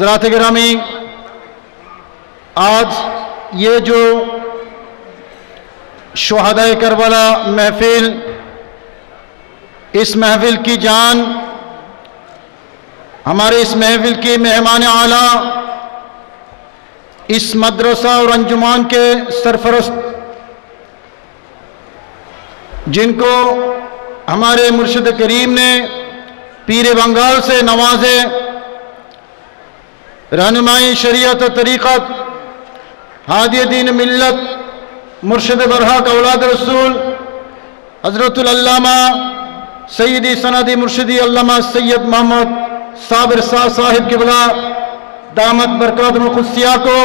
حضرات گرامی، آج یہ جو شہدائے کربلا محفل، اس محفل کی جان، ہمارے اس محفل کی مہمان اعلیٰ، اس مدرسہ اور انجمن کے سرپرست، جن کو ہمارے مرشد کریم نے پیر بنگال سے نوازے، رہنمائی شریعت و طریقت، ہادی دین ملت، مرشد برحق اولاد رسول حضرت العلامہ سیدی سندی مرشدی علامہ سید محمد صابر صاحب قبلہ دامت برکاتہ القدسیہ کو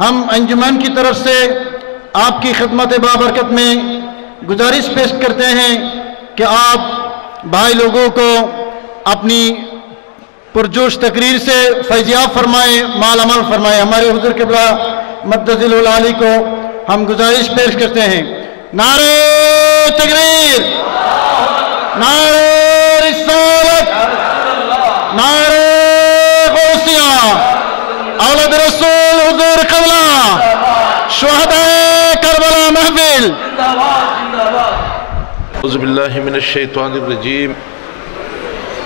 ہم انجمن کی طرف سے آپ کی خدمت بابرکت میں گزارش پیش کرتے ہیں کہ آپ بھائی لوگوں کو اپنی پرجوش تقریر سے فیضیاب فرمائیں، مال عمل فرمائیں۔ ہمارے حضور قبلہ مدذل العالی کو ہم گزارش پیش کرتے ہیں۔ نعرہ تکبیر، نعرہ رسالت، نعرہ غوثیہ، اولاد رسول حضور قبلہ، شہدائے کربلا محفل۔ اعوذ باللہ من الشیطان الرجیم،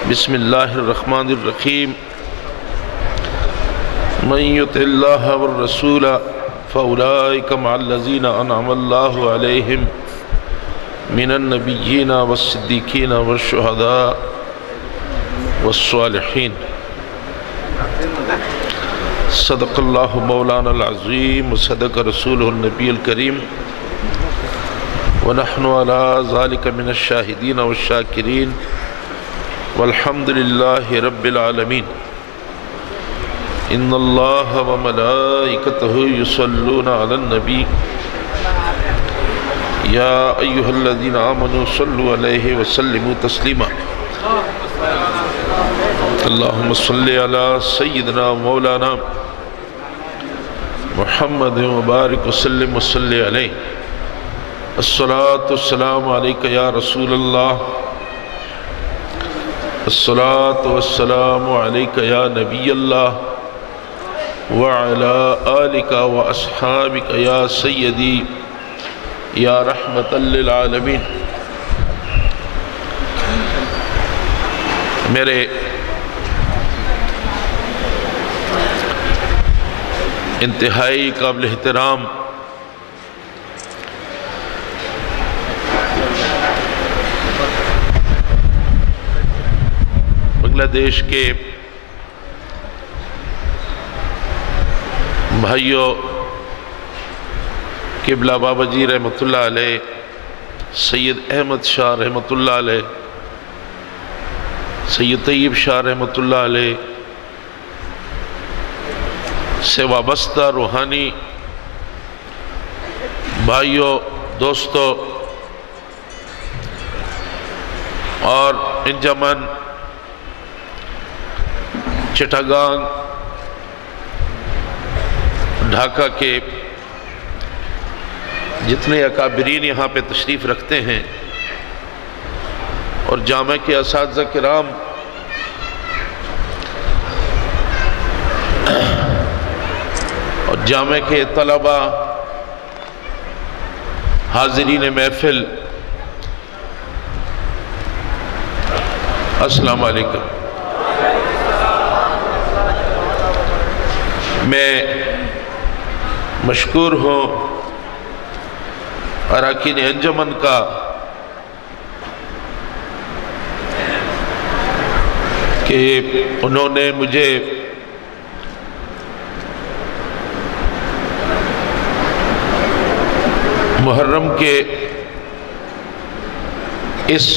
بسم اللہ الرحمن الرحیم۔ من یطع اللہ والرسول فاولئک مع الذین انعم اللہ علیہم من النبیین والصدیقین والشہداء والصالحین۔ صدق اللہ مولانا العظیم وصدق رسولہ النبی الکریم، ونحن علی ذلک من الشاہدین والشاکرین، والحمد للہ رب العالمین۔ ان اللہ وملائکتہ یصلون علی النبی یا ایہا الذین آمنوا صلوا علیہ وسلموا تسلیما۔ اللہم صلی علی سیدنا مولانا محمد وبارک وسلم وصلی علیہ۔ الصلاة والسلام علیکہ یا رسول اللہ، الصلاة والسلام علیکہ یا نبی اللہ، وعلا آلکہ واصحابکہ یا سیدی یا رحمت للعالمین۔ میرے انتہائی قابل احترام بنگلہ دیش کے بھائیوں، قبلہ بابا جی رحمۃ اللہ علیہ، سید احمد شاہ رحمۃ اللہ علیہ، سید طیب شاہ رحمۃ اللہ علیہ سے وابستہ روحانی بھائیوں، دوستوں اور انجمن چٹاگانگ ڈھاکہ کے جتنے اکابرین یہاں پہ تشریف رکھتے ہیں، اور جامعہ کے اساتذہ کرام، اور جامعہ کے طلبہ، حاضرین محفل، السلام علیکم۔ میں مشکور ہوں اراکین انجمن کا کہ انہوں نے مجھے محرم کے اس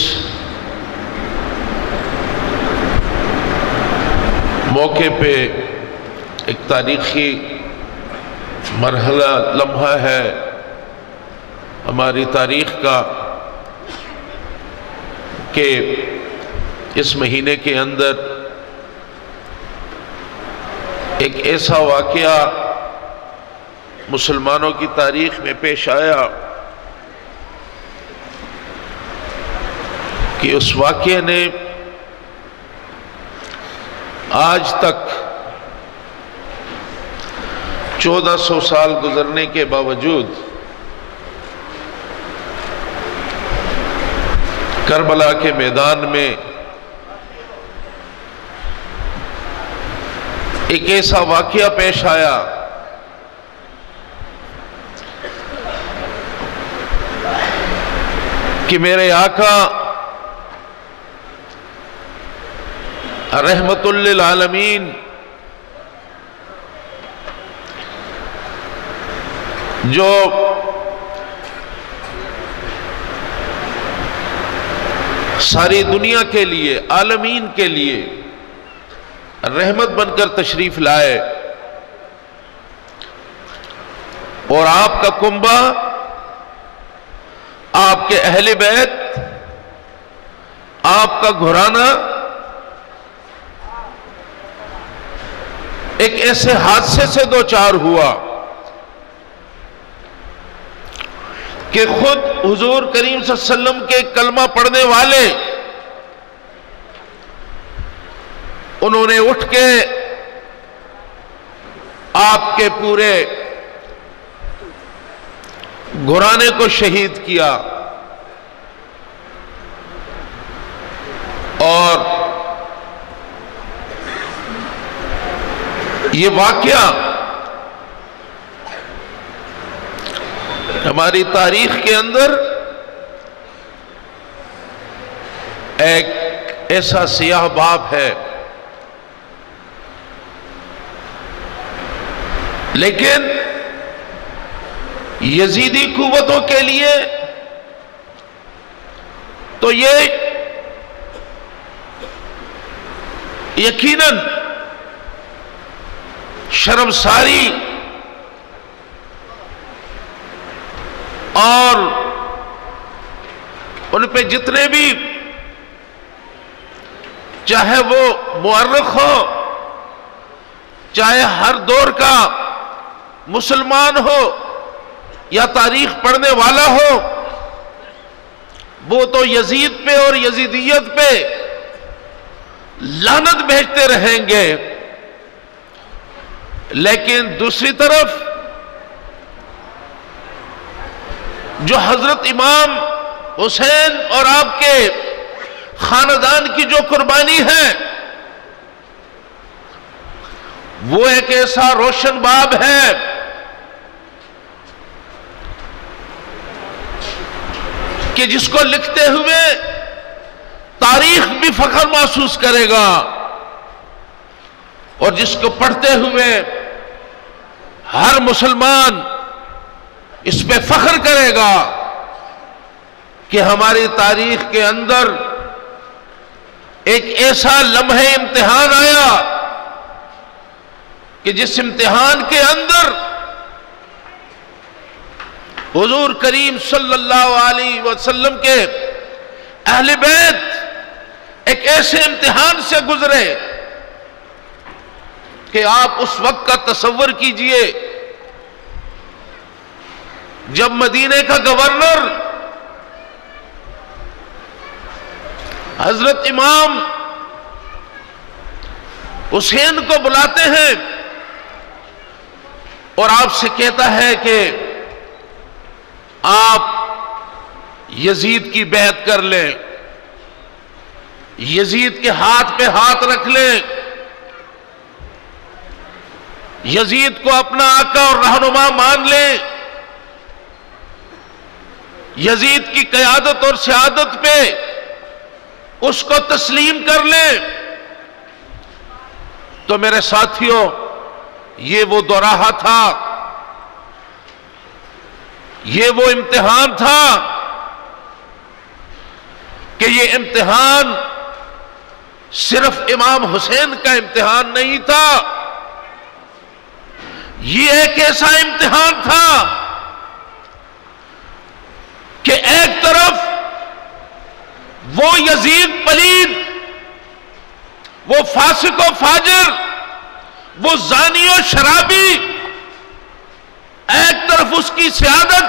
موقع پہ ایک تاریخی مرحلہ لمحہ ہے ہماری تاریخ کا، کہ اس مہینے کے اندر ایک ایسا واقعہ مسلمانوں کی تاریخ میں پیش آیا کہ اس واقعے نے آج تک 1400 سال گزرنے کے باوجود کربلا کے میدان میں ایک ایسا واقعہ پیش آیا کہ میرے آقا رحمت للعالمین جو ساری دنیا کے لیے، عالمین کے لیے رحمت بن کر تشریف لائے، اور آپ کا کنبہ، آپ کے اہل بیت، آپ کا گھرانہ ایک ایسے حادثے سے دوچار ہوا کہ خود حضور کریم صلی اللہ علیہ وسلم کے کلمہ پڑھنے والے انہوں نے اٹھ کے آپ کے پورے گھرانے کو شہید کیا، اور یہ واقعہ ہماری تاریخ کے اندر ایک ایسا سیاہ باب ہے، لیکن یزیدی قوتوں کے لیے تو یہ یقیناً شرمساری اور ان پہ جتنے بھی چاہے وہ مورخ ہو، چاہے ہر دور کا مسلمان ہو یا تاریخ پڑھنے والا ہو، وہ تو یزید پہ اور یزیدیت پہ لعنت بھیجتے رہیں گے، لیکن دوسری طرف جو حضرت امام حسین اور آپ کے خاندان کی جو قربانی ہے، وہ ایک ایسا روشن باب ہے کہ جس کو لکھتے ہوئے تاریخ بھی فخر محسوس کرے گا، اور جس کو پڑھتے ہوئے ہر مسلمان اس پہ فخر کرے گا کہ ہماری تاریخ کے اندر ایک ایسا لمحہ امتحان آیا کہ جس امتحان کے اندر حضور کریم صلی اللہ علیہ وسلم کے اہل بیت ایک ایسے امتحان سے گزرے کہ آپ اس وقت کا تصور کیجئے جب مدینے کا گورنر حضرت امام حسین کو بلاتے ہیں اور آپ سے کہتا ہے کہ آپ یزید کی بیعت کر لیں، یزید کے ہاتھ پہ ہاتھ رکھ لیں، یزید کو اپنا آقا اور رہنما مان لیں، یزید کی قیادت اور سیادت پہ اس کو تسلیم کر لیں۔ تو میرے ساتھیوں، یہ وہ دوراہا تھا، یہ وہ امتحان تھا کہ یہ امتحان صرف امام حسین کا امتحان نہیں تھا، یہ ایک ایسا امتحان تھا کہ ایک طرف وہ یزید پلید، وہ فاسق و فاجر، وہ زانی و شرابی، ایک طرف اس کی سیادت،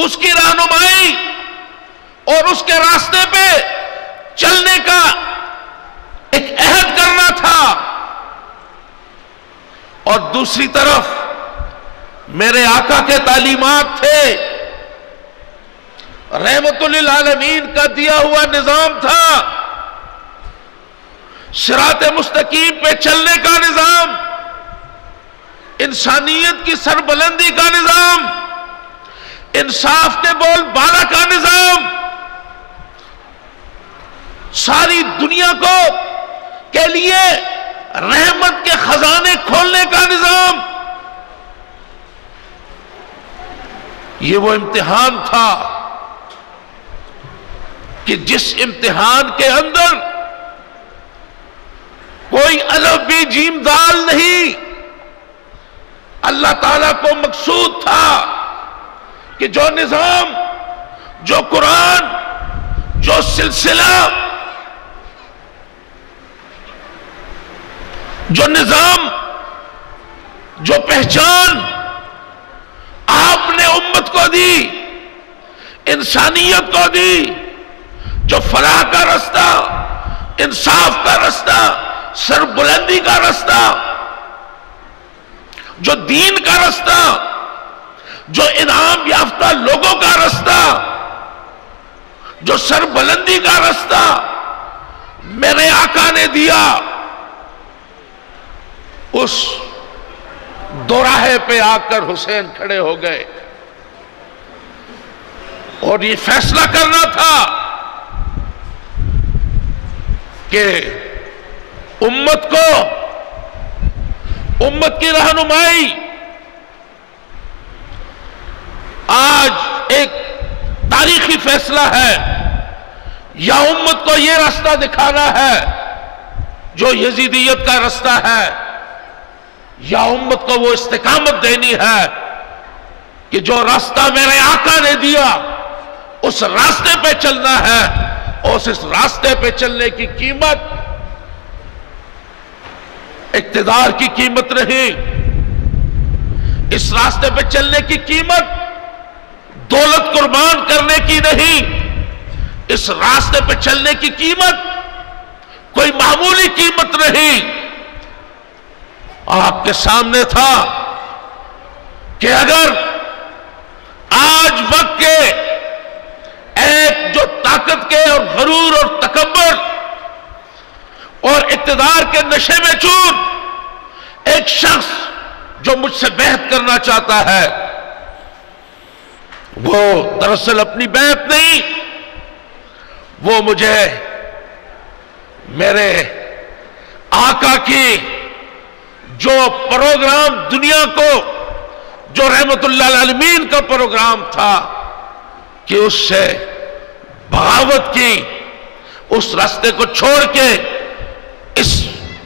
اس کی رہنمائی اور اس کے راستے پہ چلنے کا ایک عہد کرنا تھا، اور دوسری طرف میرے آقا کے تعلیمات تھے، رحمت للعالمین کا دیا ہوا نظام تھا، صراط مستقیم پہ چلنے کا نظام، انسانیت کی سربلندی کا نظام، انصاف کے بول بالا کا نظام، ساری دنیا کو کے لیے رحمت کے خزانے کھولنے کا نظام۔ یہ وہ امتحان تھا کہ جس امتحان کے اندر کوئی الف بھی جیم دال نہیں، اللہ تعالیٰ کو مقصود تھا کہ جو نظام، جو قرآن، جو سلسلہ، جو نظام، جو پہچان آپ نے امت کو دی، انسانیت کو دی، جو فلاح کا رستہ، انصاف کا رستہ، سربلندی کا رستہ، جو دین کا رستہ، جو انعام یافتہ لوگوں کا رستہ، جو سربلندی کا رستہ میرے آقا نے دیا، اس دوراہے پہ آ کر حسین کھڑے ہو گئے اور یہ فیصلہ کرنا تھا کہ امت کو، امت کی رہنمائی، آج ایک تاریخی فیصلہ ہے، یا امت کو یہ راستہ دکھانا ہے جو یزیدیت کا راستہ ہے، یا امت کو وہ استقامت دینی ہے کہ جو راستہ میرے آقا نے دیا اس راستے پہ چلنا ہے، اور اس راستے پہ چلنے کی قیمت اقتدار کی قیمت نہیں، اس راستے پہ چلنے کی قیمت دولت قربان کرنے کی نہیں، اس راستے پہ چلنے کی قیمت کوئی معمولی قیمت نہیں۔ آپ کے سامنے تھا کہ اگر آج وقت کے ایک جو طاقت کے اور غرور اور تکبر اور اقتدار کے نشے میں چور ایک شخص جو مجھ سے بیعت کرنا چاہتا ہے، وہ دراصل اپنی بیعت نہیں، وہ مجھے میرے آقا کی جو پروگرام دنیا کو، جو رحمت اللہ العالمین کا پروگرام تھا کہ اس سے بغاوت کی، اس راستے کو چھوڑ کے اس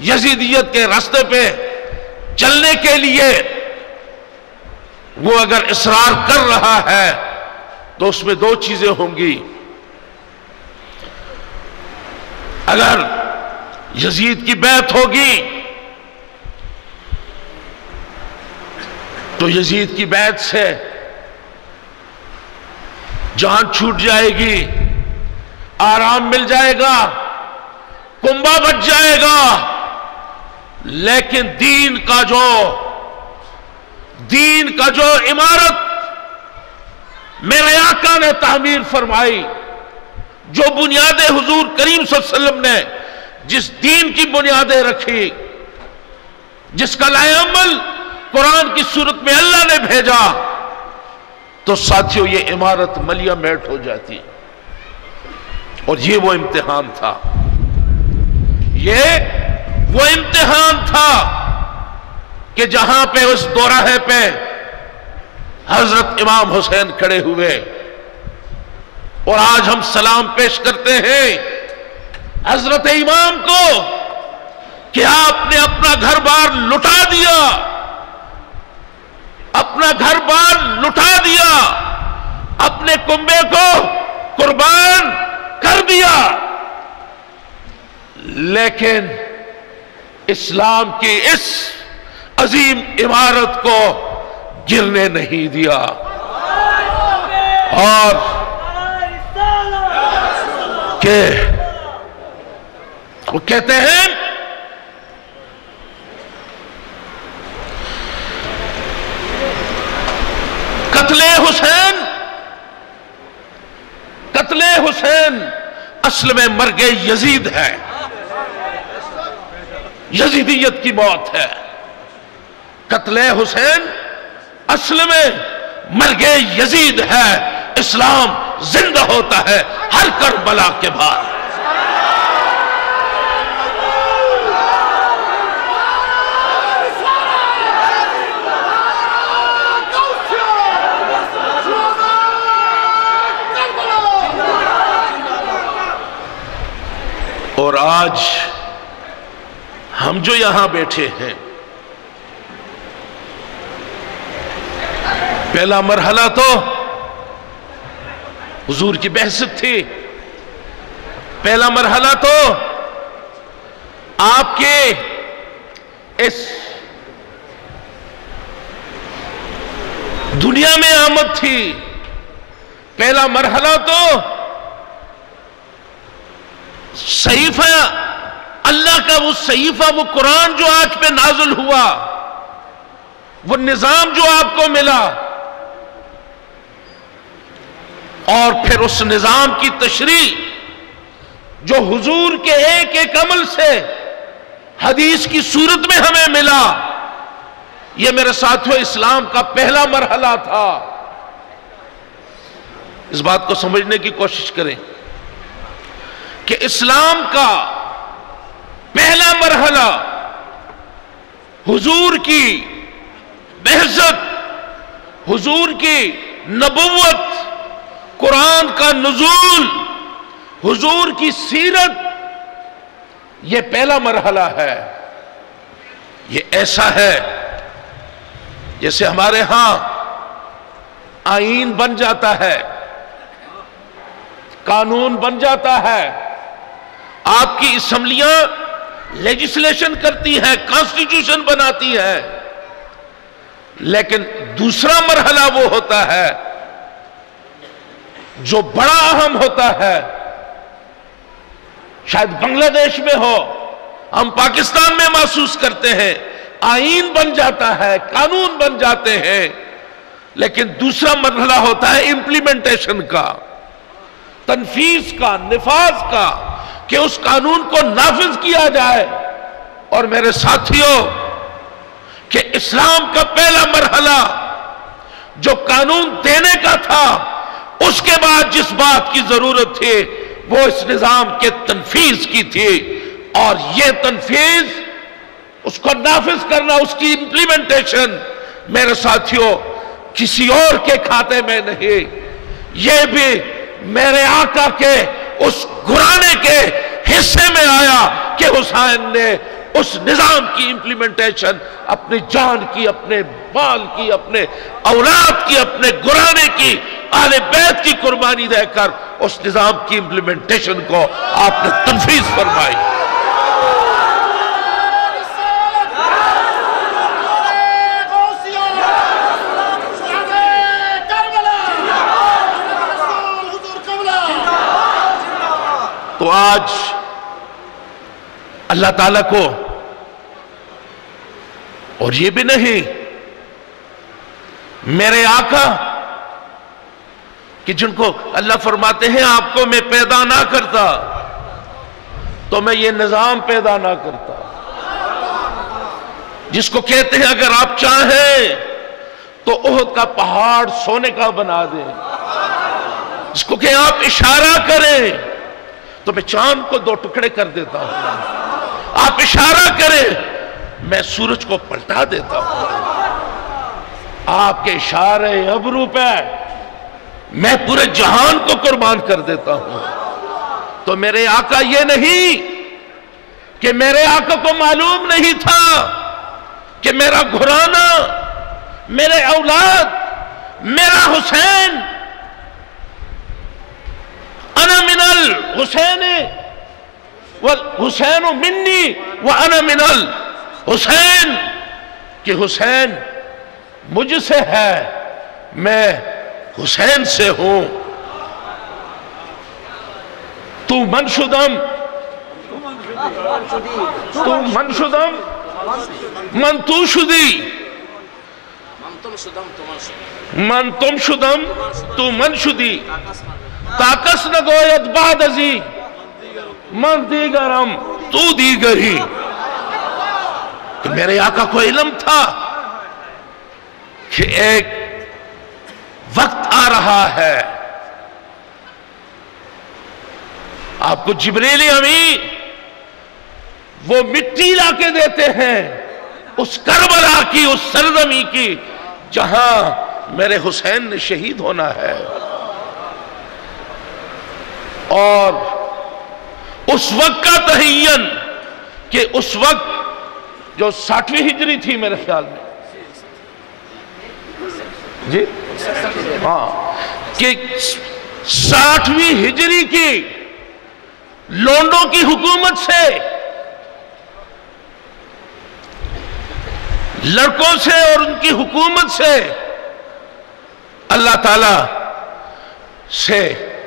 یزیدیت کے راستے پہ چلنے کے لیے وہ اگر اصرار کر رہا ہے تو اس میں دو چیزیں ہوں گی۔ اگر یزید کی بیعت ہوگی تو یزید کی بیعت سے جان چھوٹ جائے گی، آرام مل جائے گا، کنبہ بچ جائے گا، لیکن دین کا جو عمارت میرے آقا نے تعمیر فرمائی، جو بنیادیں حضور کریم صلی اللہ علیہ وسلم نے جس دین کی بنیادیں رکھی، جس کا لائے عمل قرآن کی صورت میں اللہ نے بھیجا، تو ساتھیوں یہ عمارت ملیہ میٹ ہو جاتی۔ اور یہ وہ امتحان تھا، یہ وہ امتحان تھا کہ جہاں پہ اس دوراہے پہ حضرت امام حسین کھڑے ہوئے، اور آج ہم سلام پیش کرتے ہیں حضرت امام کو کہ آپ نے اپنا گھر بار لٹا دیا، اپنا گھر بار لٹا دیا، اپنے کنبے کو قربان کر دیا، لیکن اسلام کی اس عظیم عمارت کو گرنے نہیں دیا۔ اور کہ وہ کہتے ہیں قتل حسین اصل میں مرگ یزید ہے، یزیدیت کی موت ہے۔ قتل حسین اصل میں مرگ یزید ہے۔ اسلام زندہ ہوتا ہے ہر کربلا کے بعد۔ اور آج ہم جو یہاں بیٹھے ہیں، پہلا مرحلہ تو حضور کی بعثت تھی، پہلا مرحلہ تو آپ کے اس دنیا میں آمد تھی، پہلا مرحلہ تو صحیفہ اللہ کا، وہ صحیفہ، وہ قرآن جو آج پہ نازل ہوا، وہ نظام جو آپ کو ملا، اور پھر اس نظام کی تشریح جو حضور کے ایک ایک عمل سے حدیث کی صورت میں ہمیں ملا، یہ میرے ساتھیو اسلام کا پہلا مرحلہ تھا۔ اس بات کو سمجھنے کی کوشش کریں کہ اسلام کا پہلا مرحلہ حضور کی بعثت، حضور کی نبوت، قرآن کا نزول، حضور کی سیرت، یہ پہلا مرحلہ ہے۔ یہ ایسا ہے جیسے ہمارے ہاں آئین بن جاتا ہے، قانون بن جاتا ہے، آپ کی اسمبلیاں لیجسلیشن کرتی ہیں، کانسٹیٹیوشن بناتی ہے، لیکن دوسرا مرحلہ وہ ہوتا ہے جو بڑا اہم ہوتا ہے، شاید بنگلہ دیش میں ہو، ہم پاکستان میں محسوس کرتے ہیں، آئین بن جاتا ہے، قانون بن جاتے ہیں، لیکن دوسرا مرحلہ ہوتا ہے امپلیمنٹیشن کا، تنفیذ کا، نفاذ کا، کہ اس قانون کو نافذ کیا جائے۔ اور میرے ساتھیوں، کہ اسلام کا پہلا مرحلہ جو قانون دینے کا تھا، اس کے بعد جس بات کی ضرورت تھی وہ اس نظام کے تنفیذ کی تھی، اور یہ تنفیذ، اس کو نافذ کرنا، اس کی امپلیمنٹیشن میرے ساتھیوں کسی اور کے کھاتے میں نہیں، یہ بھی میرے آقا کے اس گھرانے کے حصے میں آیا کہ حسین نے اس نظام کی امپلیمنٹیشن اپنی جان کی، اپنے مال کی، اپنے اولاد کی، اپنے گھرانے کی، اہل بیت کی قربانی دے کر اس نظام کی امپلیمنٹیشن کو آپ نے تنفیذ فرمائی۔ تو آج اللہ تعالیٰ کو، اور یہ بھی نہیں میرے آقا کہ جن کو اللہ فرماتے ہیں آپ کو میں پیدا نہ کرتا تو میں یہ نظام پیدا نہ کرتا، جس کو کہتے ہیں اگر آپ چاہیں تو احد کا پہاڑ سونے کا بنا دیں، جس کو کہ آپ اشارہ کریں تو میں چاند کو 2 ٹکڑے کر دیتا ہوں، آپ اشارہ کریں میں سورج کو پلٹا دیتا ہوں، آپ کے اشارے ابرو پہ میں پورے جہان کو قربان کر دیتا ہوں۔ تو میرے آقا یہ نہیں کہ میرے آقا کو معلوم نہیں تھا کہ میرا گھرانہ، میرے اولاد، میرا حسین، انا من الحسین والحسین منی وانا من الحسین، کہ حسین مجھ سے ہے، میں حسین سے ہوں۔ تو من شدم من تو شدی، من تم شدم تو من شدی تاکس نگوید بعد ازی من دیگرم تو دیگری. کہ میرے آقا کو علم تھا کہ ایک وقت آ رہا ہے آپ کو جبریل امین وہ مٹی لا کے دیتے ہیں اس کربلا کی، اس سرزمی کی جہاں میرے حسین نے شہید ہونا ہے. اور اس وقت کا تعین کہ اس وقت جو 60ویں ہجری تھی میرے خیال میں جی ہاں کہ 60ویں ہجری کی لونڈوں کی حکومت سے، لڑکوں سے اور ان کی حکومت سے اللہ تعالی سے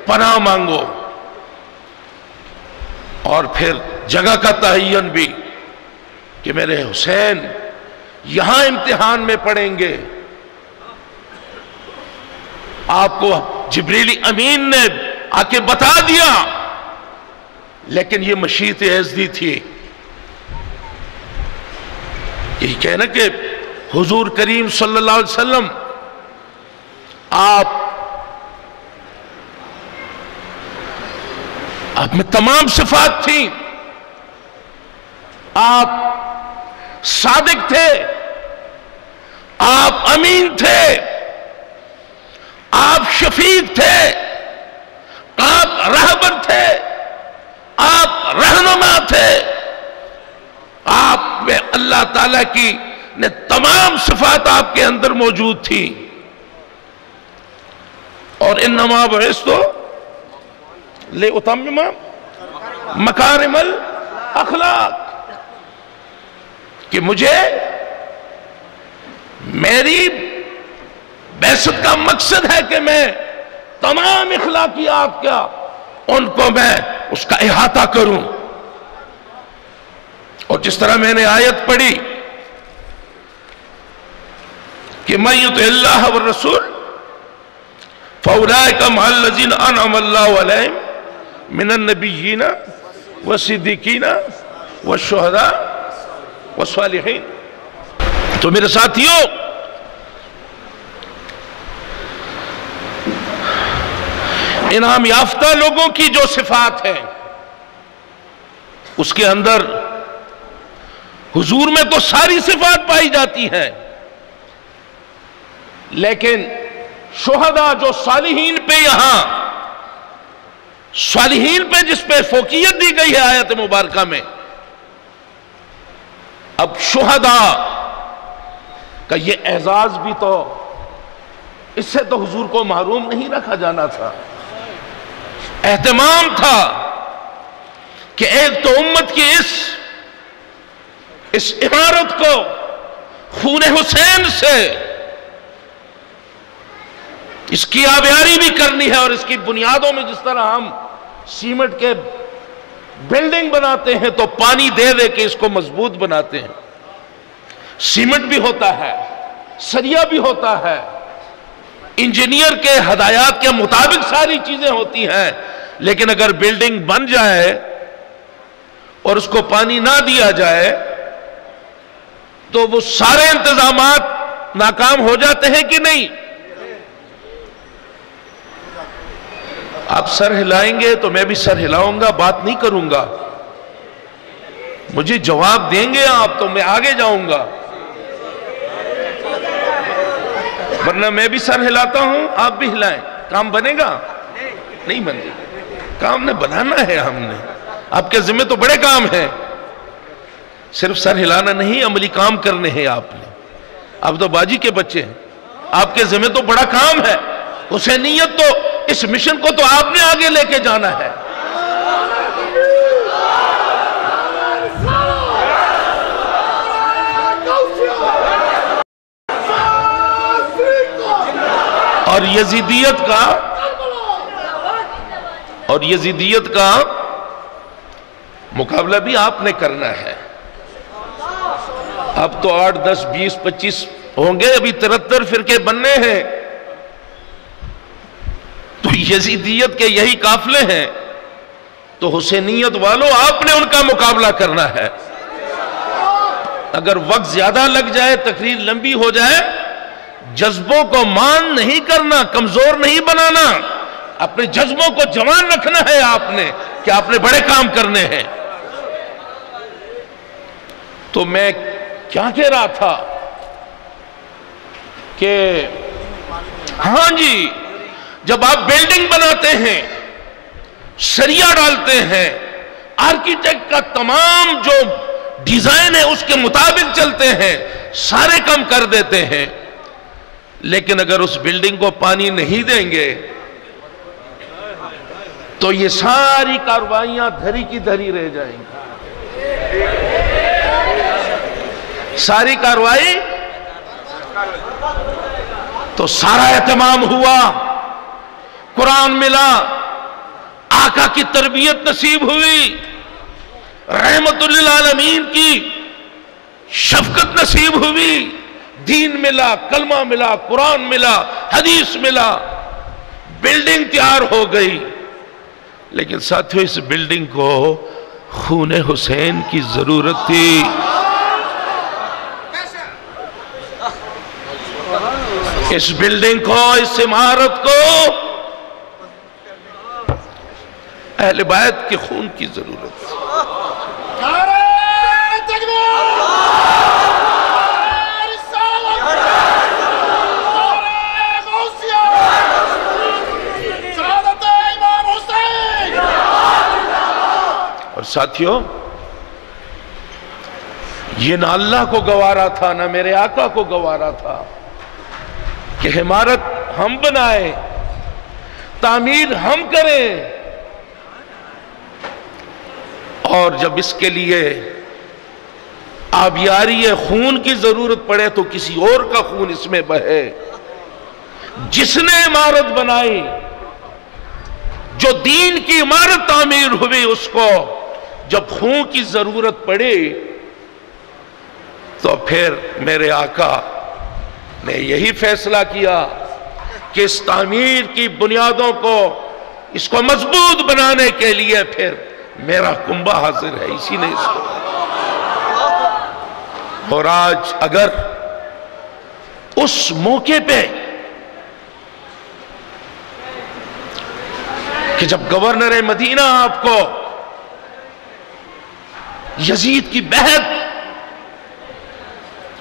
پناہ مانگو. اور پھر جگہ کا تعین بھی کہ میرے حسین یہاں امتحان میں پڑیں گے. آپ کو جبریل امین نے آ کے بتا دیا، لیکن یہ مشیت عزدی تھی. یہی کہنا کہ حضور کریم صلی اللہ علیہ وسلم آپ میں تمام صفات تھیں. آپ صادق تھے، آپ امین تھے، آپ شفیق تھے، آپ رہبر تھے، آپ رہنما تھے. آپ میں اللہ تعالیٰ کی نے تمام صفات آپ کے اندر موجود تھی. اور انما بعثت لأتمم مکارم الاخلاق کہ مجھے میری بعثت کا مقصد ہے کہ میں تمام اخلاقیات کا ان کو میں اس کا احاطہ کروں. اور جس طرح میں نے آیت پڑھی کہ من یطع اللہ والرسول فاولئک مع الذین انعم اللہ علیہم من النبیین والصدیقین والشہداء والصالحین. تو میرے ساتھیوں، انعام یافتہ لوگوں کی جو صفات ہیں اس کے اندر حضور میں تو ساری صفات پائی جاتی ہیں، لیکن شہداء جو صالحین پہ یہاں صالحین پہ جس پہ فوقیت دی گئی ہے آیت مبارکہ میں، اب شہداء کا یہ اعزاز بھی تو اس سے تو حضور کو محروم نہیں رکھا جانا تھا. اہتمام تھا کہ ایک تو امت کی اس عمارت کو خون حسین سے اس کی آبیاری بھی کرنی ہے، اور اس کی بنیادوں میں جس طرح ہم سیمنٹ کے بلڈنگ بناتے ہیں تو پانی دے دے کے اس کو مضبوط بناتے ہیں. سیمنٹ بھی ہوتا ہے، سریا بھی ہوتا ہے، انجینئر کے ہدایات کے مطابق ساری چیزیں ہوتی ہیں، لیکن اگر بلڈنگ بن جائے اور اس کو پانی نہ دیا جائے تو وہ سارے انتظامات ناکام ہو جاتے ہیں کہ نہیں؟ آپ سر ہلائیں گے تو میں بھی سر ہلاؤں گا، بات نہیں کروں گا. مجھے جواب دیں گے آپ تو میں آگے جاؤں گا، ورنہ میں بھی سر ہلاتا ہوں آپ بھی ہلائیں. کام بنے گا؟ نہیں بنے گا. کام نے بنانا ہے. ہم نے آپ کے ذمہ تو بڑے کام ہیں، صرف سر ہلانا نہیں، عملی کام کرنے ہیں. آپ نے آپ تو باجی کے بچے ہیں، آپ کے ذمہ تو بڑا کام ہے. حسینیت تو اس مشن کو تو آپ نے آگے لے کے جانا ہے. اور یزیدیت کا مقابلہ بھی آپ نے کرنا ہے. اب تو 8 10 20 25 ہوں گے ابھی 73 فرقے بننے ہیں، تو یزیدیت کے یہی قافلے ہیں، تو حسینیت والوں آپ نے ان کا مقابلہ کرنا ہے۔ اگر وقت زیادہ لگ جائے، تقریر لمبی ہو جائے، جذبوں کو مان نہیں کرنا، کمزور نہیں بنانا، اپنے جذبوں کو جوان رکھنا ہے آپ نے کہ آپ نے بڑے کام کرنے ہیں۔ تو میں کیا کہہ رہا تھا کہ ہاں جی، جب آپ بلڈنگ بناتے ہیں، سریا ڈالتے ہیں، آرکیٹیکٹ کا تمام جو ڈیزائن ہے اس کے مطابق چلتے ہیں، سارے کام کر دیتے ہیں، لیکن اگر اس بلڈنگ کو پانی نہیں دیں گے تو یہ ساری کارروائیاں دھری کی دھری رہ جائیں گی۔ ساری کارروائی تو سارا اہتمام ہوا، قرآن ملا، آقا کی تربیت نصیب ہوئی، رحمت للعالمین کی شفقت نصیب ہوئی، دین ملا، کلمہ ملا، قرآن ملا، حدیث ملا، بلڈنگ تیار ہو گئی۔ لیکن ساتھیو، اس بلڈنگ کو خون حسین کی ضرورت تھی۔ اس بلڈنگ کو، اس عمارت کو اہل بیت کے خون کی ضرورت تھی۔ اور ساتھیو، یہ نہ اللہ کو گوارا تھا، نہ میرے آقا کو گوارا تھا کہ عمارت ہم بنائیں، تعمیر ہم کریں، اور جب اس کے لیے آبیاری خون کی ضرورت پڑے تو کسی اور کا خون اس میں بہے۔ جس نے عمارت بنائی، جو دین کی عمارت تعمیر ہوئی، اس کو جب خون کی ضرورت پڑی تو پھر میرے آقا نے یہی فیصلہ کیا کہ اس تعمیر کی بنیادوں کو، اس کو مضبوط بنانے کے لیے پھر میرا کنبہ حاضر ہے، اسی نے اس کو۔ اور آج اگر اس موقع پہ کہ جب گورنر مدینہ آپ کو یزید کی بہت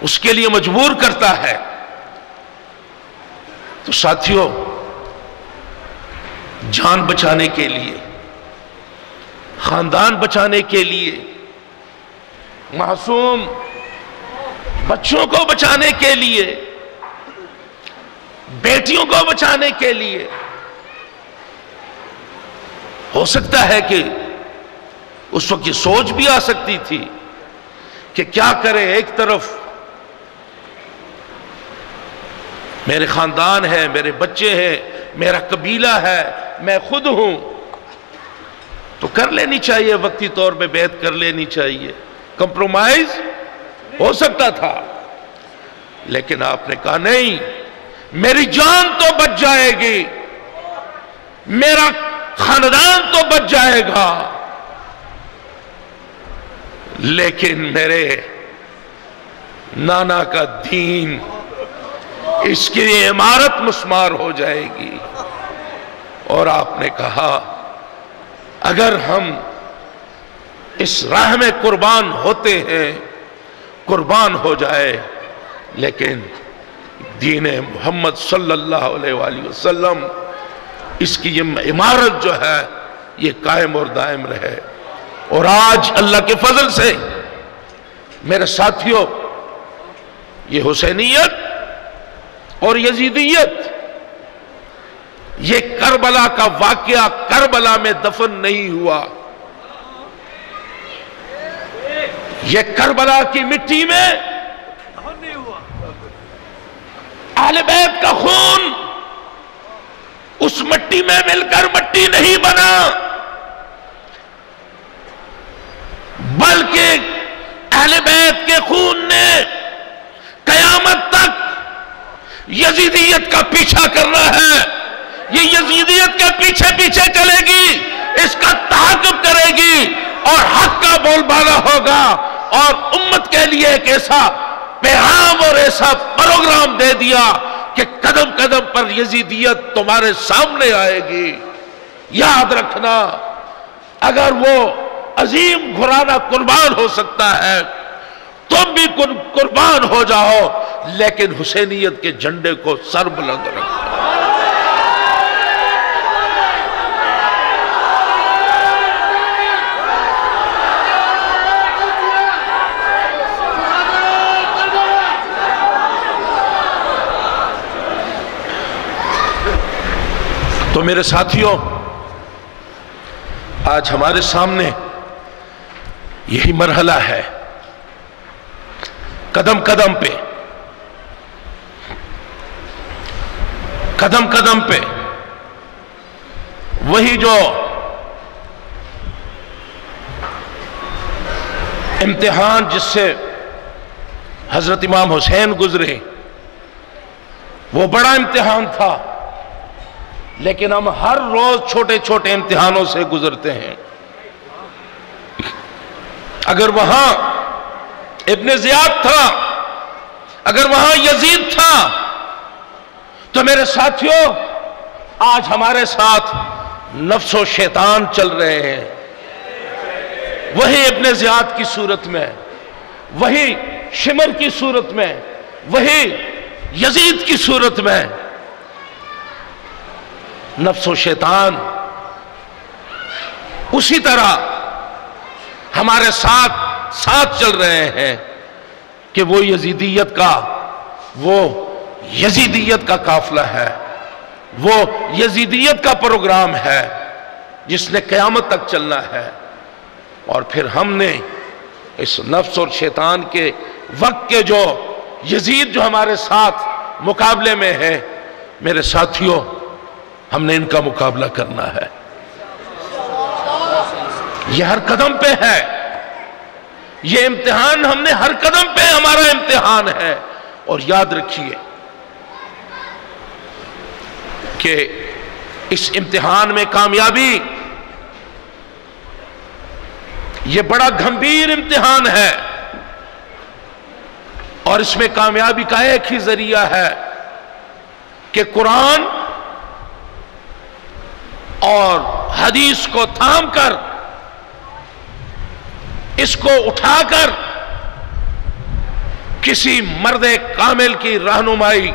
اس کے لیے مجبور کرتا ہے، تو ساتھیوں، جان بچانے کے لیے، خاندان بچانے کے لیے، معصوم بچوں کو بچانے کے لیے، بیٹیوں کو بچانے کے لیے، ہو سکتا ہے کہ اس وقت یہ سوچ بھی آ سکتی تھی کہ کیا کرے، ایک طرف میرے خاندان ہے، میرے بچے ہیں، میرا قبیلہ ہے، میں خود ہوں، تو کر لینی چاہیے، وقتی طور پہ بیعت کر لینی چاہیے، کمپرومائز ہو سکتا تھا، لیکن آپ نے کہا نہیں، میری جان تو بچ جائے گی، میرا خاندان تو بچ جائے گا، لیکن میرے نانا کا دین، اس کی عمارت مسمار ہو جائے گی۔ اور آپ نے کہا اگر ہم اس راہ میں قربان ہوتے ہیں، قربان ہو جائے، لیکن دین محمد صلی اللہ علیہ وآلہ وسلم، اس کی یہ عمارت جو ہے یہ قائم اور دائم رہے۔ اور آج اللہ کے فضل سے میرے ساتھیوں، یہ حسینیت اور یزیدیت، یہ کربلا کا واقعہ کربلا میں دفن نہیں ہوا، یہ کربلا کی مٹی میں اہل بیت کا خون اس مٹی میں مل کر مٹی نہیں بنا، بلکہ اہل بیت کے خون نے قیامت تک یزیدیت کا پیچھا کرنا ہے، یہ یزیدیت کے پیچھے پیچھے چلے گی، اس کا تعاقب کرے گی اور حق کا بول بالا ہوگا، اور امت کے لیے ایک ایسا پیغام اور ایسا پروگرام دے دیا کہ قدم قدم پر یزیدیت تمہارے سامنے آئے گی۔ یاد رکھنا، اگر وہ عظیم گھرانہ قربان ہو سکتا ہے، تم بھی قربان ہو جاؤ، لیکن حسینیت کے جھنڈے کو سر بلند رکھو۔ تو میرے ساتھیوں، آج ہمارے سامنے یہی مرحلہ ہے، قدم قدم پہ قدم قدم پہ وہی جو امتحان جس سے حضرت امام حسین گزرے، وہ بڑا امتحان تھا، لیکن ہم ہر روز چھوٹے چھوٹے امتحانوں سے گزرتے ہیں۔ اگر وہاں ابن زیاد تھا، اگر وہاں یزید تھا، تو میرے ساتھیوں آج ہمارے ساتھ نفس و شیطان چل رہے ہیں، وہی ابن زیاد کی صورت میں، وہی شمر کی صورت میں، وہی یزید کی صورت میں۔ نفس و شیطان اسی طرح ہمارے ساتھ چل رہے ہیں کہ وہ یزیدیت کا قافلہ ہے، وہ یزیدیت کا پروگرام ہے جس نے قیامت تک چلنا ہے۔ اور پھر ہم نے اس نفس اور شیطان کے وقت کے جو یزید جو ہمارے ساتھ مقابلے میں ہے، میرے ساتھیوں، ہم نے ان کا مقابلہ کرنا ہے۔ یہ ہر قدم پہ ہے، یہ امتحان ہم نے ہر قدم پہ ہمارا امتحان ہے۔ اور یاد رکھیے کہ اس امتحان میں کامیابی یہ بڑا گھمبیر امتحان ہے، اور اس میں کامیابی کا ایک ہی ذریعہ ہے کہ قرآن اور حدیث کو تھام کر، اس کو اٹھا کر کسی مرد کامل کی رہنمائی،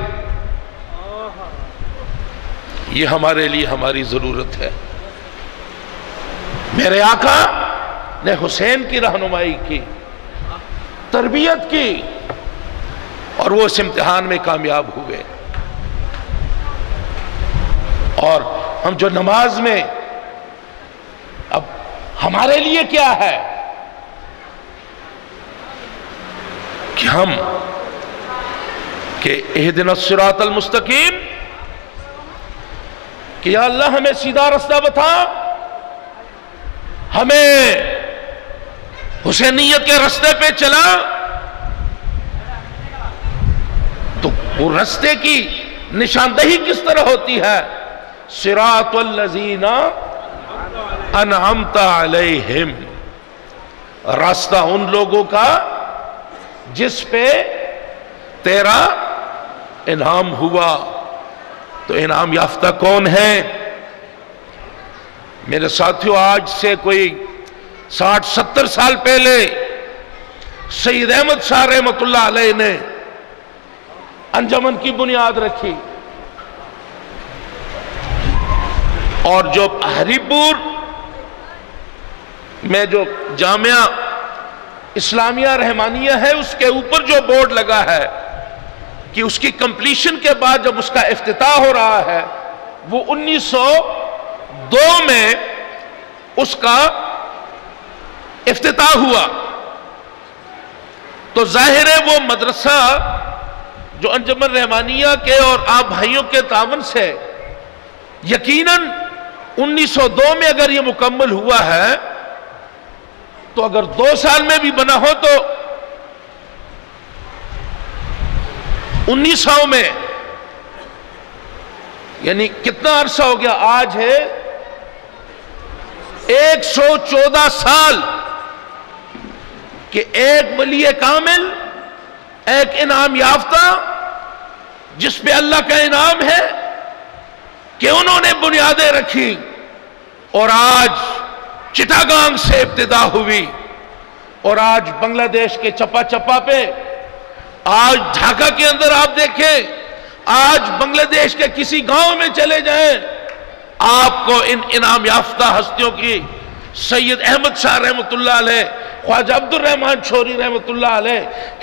یہ ہمارے لیے ہماری ضرورت ہے۔ میرے آقا نے حسین کی رہنمائی کی، تربیت کی، اور وہ اس امتحان میں کامیاب ہوئے۔ اور ہم جو نماز میں، اب ہمارے لیے کیا ہے کہ ہم کہ اہدنا الصراط المستقیم، کہ یا اللہ ہمیں سیدھا رستہ بتا، ہمیں حسینیت کے رستے پہ چلا۔ تو وہ رستے کی نشاندہی کس طرح ہوتی ہے؟ صراط الذین انعمت علیہم، راستہ ان لوگوں کا جس پہ تیرا انعام ہوا۔ تو انعام یافتہ کون ہے؟ میرے ساتھیوں، آج سے کوئی 60-70 سال پہلے سید احمد شاہ رحمت اللہ علیہ نے انجمن کی بنیاد رکھی، اور جو ہری پور میں جو جامعہ اسلامیہ رحمانیہ ہے، اس کے اوپر جو بورڈ لگا ہے کہ اس کی کمپلیشن کے بعد جب اس کا افتتاح ہو رہا ہے، وہ 1902 میں اس کا افتتاح ہوا۔ تو ظاہر ہے وہ مدرسہ جو انجمن رحمانیہ کے اور آپ بھائیوں کے تعاون سے یقیناً 1902 میں اگر یہ مکمل ہوا ہے، تو اگر 2 سال میں بھی بنا ہو تو 1900 میں یعنی کتنا عرصہ ہو گیا؟ آج ہے 114 سال کہ ایک ولی کامل، ایک انعام یافتہ، جس پہ اللہ کا انعام ہے کہ انہوں نے بنیادیں رکھی، اور آج چٹاگانگ سے ابتدا ہوئی، اور آج بنگلہ دیش کے چپا چپا پہ، آج ڈھاکہ کے اندر آپ دیکھیں، آج بنگلہ دیش کے کسی گاؤں میں چلے جائیں، آپ کو ان انعام یافتہ ہستیوں کی، سید احمد شاہ رحمت اللہ علیہ، خواجہ عبد الرحمن چھوری رحمت اللہ علیہ،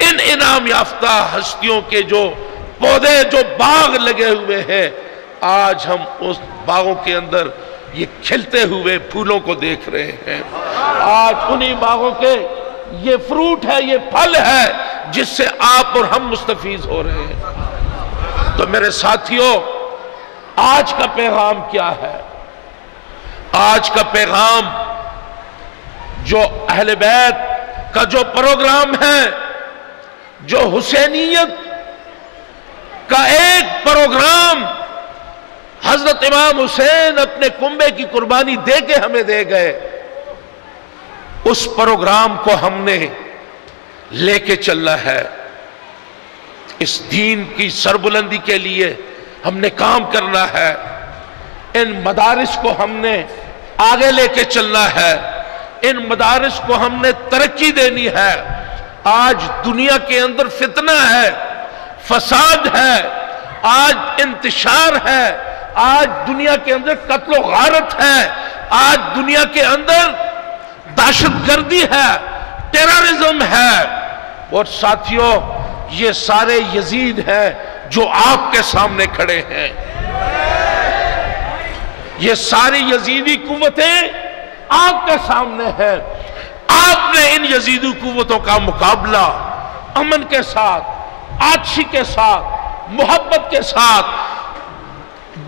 ان انعام یافتہ ہستیوں کے جو پودے، جو باغ لگے ہوئے ہیں، آج ہم اس باغوں کے اندر یہ کھلتے ہوئے پھولوں کو دیکھ رہے ہیں۔ آج انہی باغوں کے یہ فروٹ ہے، یہ پھل ہے، جس سے آپ اور ہم مستفیض ہو رہے ہیں۔ تو میرے ساتھیوں، آج کا پیغام کیا ہے؟ آج کا پیغام جو اہل بیت کا جو پروگرام ہے، جو حسینیت کا ایک پروگرام حضرت امام حسین اپنے کنبے کی قربانی دے کے ہمیں دے گئے، اس پروگرام کو ہم نے لے کے چلنا ہے۔ اس دین کی سربلندی کے لیے ہم نے کام کرنا ہے، ان مدارس کو ہم نے آگے لے کے چلنا ہے، ان مدارس کو ہم نے ترقی دینی ہے۔ آج دنیا کے اندر فتنہ ہے، فساد ہے، آج انتشار ہے، آج دنیا کے اندر قتل و غارت ہے، آج دنیا کے اندر دہشت گردی ہے، ٹیررزم ہے، اور ساتھیوں یہ سارے یزید ہیں جو آپ کے سامنے کھڑے ہیں۔ یہ ساری یزیدی قوتیں آپ کے سامنے ہیں۔ آپ نے ان یزیدی قوتوں کا مقابلہ امن کے ساتھ، آتشی کے ساتھ، محبت کے ساتھ،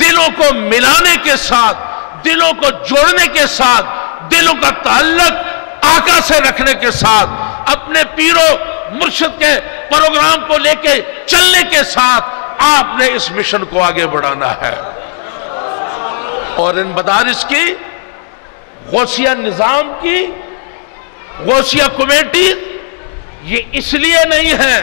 دلوں کو ملانے کے ساتھ، دلوں کو جوڑنے کے ساتھ، دلوں کا تعلق آقا سے رکھنے کے ساتھ، اپنے پیرو مرشد کے پروگرام کو لے کے چلنے کے ساتھ آپ نے اس مشن کو آگے بڑھانا ہے۔ اور ان مدارس کی، غوثیہ نظام کی، غوثیہ کمیٹی یہ اس لیے نہیں ہے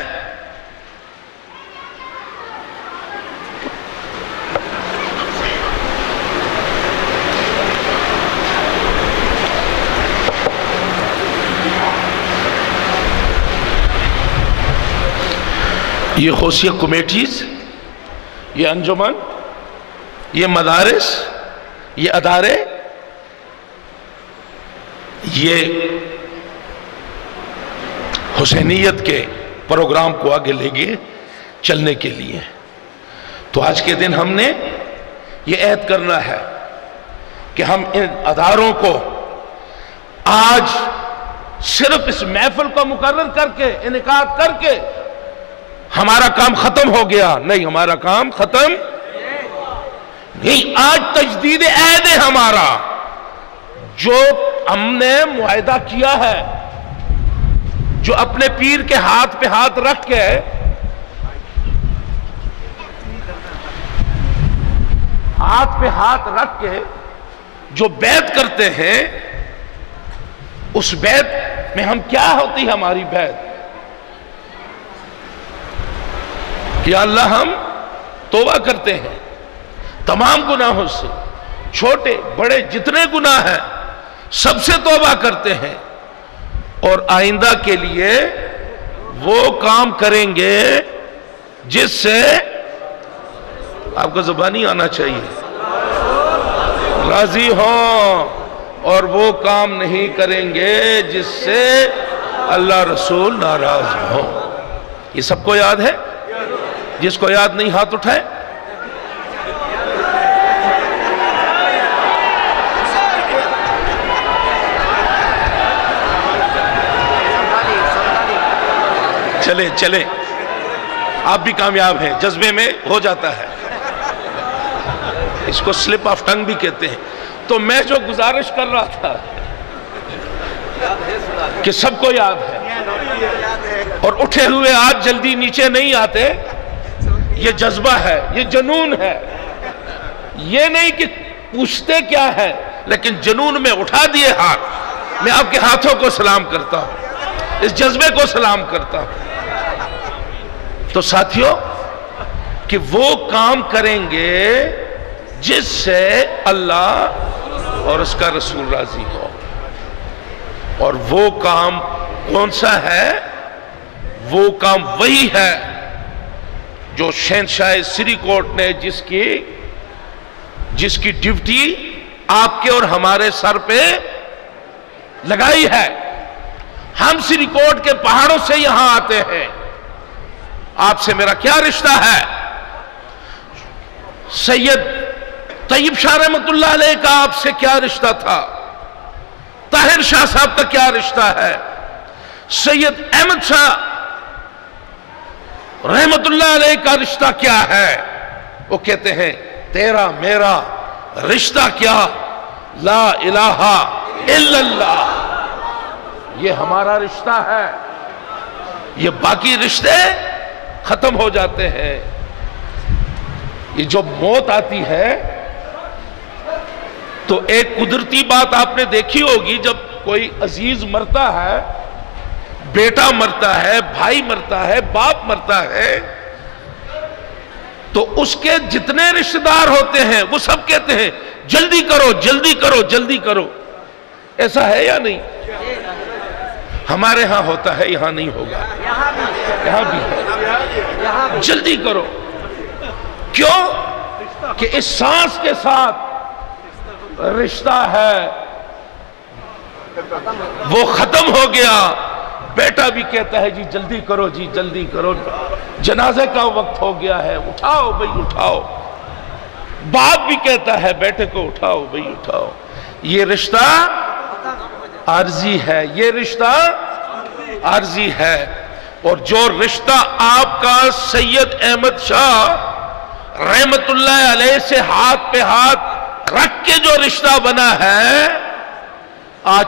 یہ غوثیہ کمیٹیز، یہ انجمن، یہ مدارس، یہ ادارے، یہ حسینیت کے پروگرام کو آگے لے گئے چلنے کے لیے۔ تو آج کے دن ہم نے یہ عہد کرنا ہے کہ ہم ان اداروں کو آج صرف اس محفل کو مقرر کر کے، انعقاد کر کے ہمارا کام ختم ہو گیا، نہیں، ہمارا کام ختم نہیں۔ آج تجدید عہد ہے ہمارا، جو ہم نے معاہدہ کیا ہے، جو اپنے پیر کے ہاتھ پہ ہاتھ رکھ کے جو بیعت کرتے ہیں، اس بیعت میں ہم کیا ہوتی ہے ہماری بیعت؟ یا اللہ ہم توبہ کرتے ہیں تمام گناہوں سے، چھوٹے بڑے جتنے گناہ ہیں سب سے توبہ کرتے ہیں، اور آئندہ کے لیے وہ کام کریں گے جس سے آپ کو زبانی آنا چاہیے، راضی ہوں، اور وہ کام نہیں کریں گے جس سے اللہ رسول ناراض ہوں۔ یہ سب کو یاد ہے؟ جس کو یاد نہیں ہاتھ اٹھائے۔ چلے آپ بھی کامیاب ہیں، جذبے میں ہو جاتا ہے، اس کو سلپ آف ٹنگ بھی کہتے ہیں۔ تو میں جو گزارش کر رہا تھا کہ سب کو یاد ہے، اور اٹھے ہوئے آج جلدی نیچے نہیں آتے، یہ جذبہ ہے، یہ جنون ہے، یہ نہیں کہ پوچھتے کیا ہے، لیکن جنون میں اٹھا دیے ہاتھ۔ میں آپ کے ہاتھوں کو سلام کرتا ہوں، اس جذبے کو سلام کرتا ہوں۔ تو ساتھیوں، کہ وہ کام کریں گے جس سے اللہ اور اس کا رسول راضی ہو، اور وہ کام کون سا ہے؟ وہ کام وہی ہے جو شہنشاہ سری کورٹ نے جس کی ڈیوٹی آپ کے اور ہمارے سر پہ لگائی ہے۔ ہم سری کورٹ کے پہاڑوں سے یہاں آتے ہیں، آپ سے میرا کیا رشتہ ہے؟ سید طیب شاہ رحمت اللہ علیہ کا آپ سے کیا رشتہ تھا؟ طاہر شاہ صاحب کا کیا رشتہ ہے؟ سید احمد شاہ رحمت اللہ علیہ کا رشتہ کیا ہے؟ وہ کہتے ہیں تیرا میرا رشتہ کیا، لا الہ الا اللہ، یہ ہمارا رشتہ ہے۔ یہ باقی رشتے ختم ہو جاتے ہیں۔ یہ جو موت آتی ہے تو ایک قدرتی بات آپ نے دیکھی ہوگی، جب کوئی عزیز مرتا ہے، بیٹا مرتا ہے، بھائی مرتا ہے، باپ مرتا ہے، تو اس کے جتنے رشتہ دار ہوتے ہیں وہ سب کہتے ہیں جلدی کرو جلدی کرو جلدی کرو۔ ایسا ہے یا نہیں؟ ہمارے ہاں ہوتا ہے، یہاں نہیں ہوگا، یہاں بھی ہے۔ جلدی کرو، کیوں؟ کہ اس سانس کے ساتھ رشتہ ہے، وہ ختم ہو گیا۔ بیٹا بھی کہتا ہے جی جلدی کرو، جی جلدی کرو، جنازے کا وقت ہو گیا ہے، اٹھاؤ بھئی اٹھاؤ۔ باپ بھی کہتا ہے بیٹے کو اٹھاؤ بھئی اٹھاؤ۔ یہ رشتہ عارضی ہے، یہ رشتہ عارضی ہے۔ اور جو رشتہ آپ کا سید احمد شاہ رحمت اللہ علیہ سے ہاتھ پہ ہاتھ رکھ کے جو رشتہ بنا ہے، آج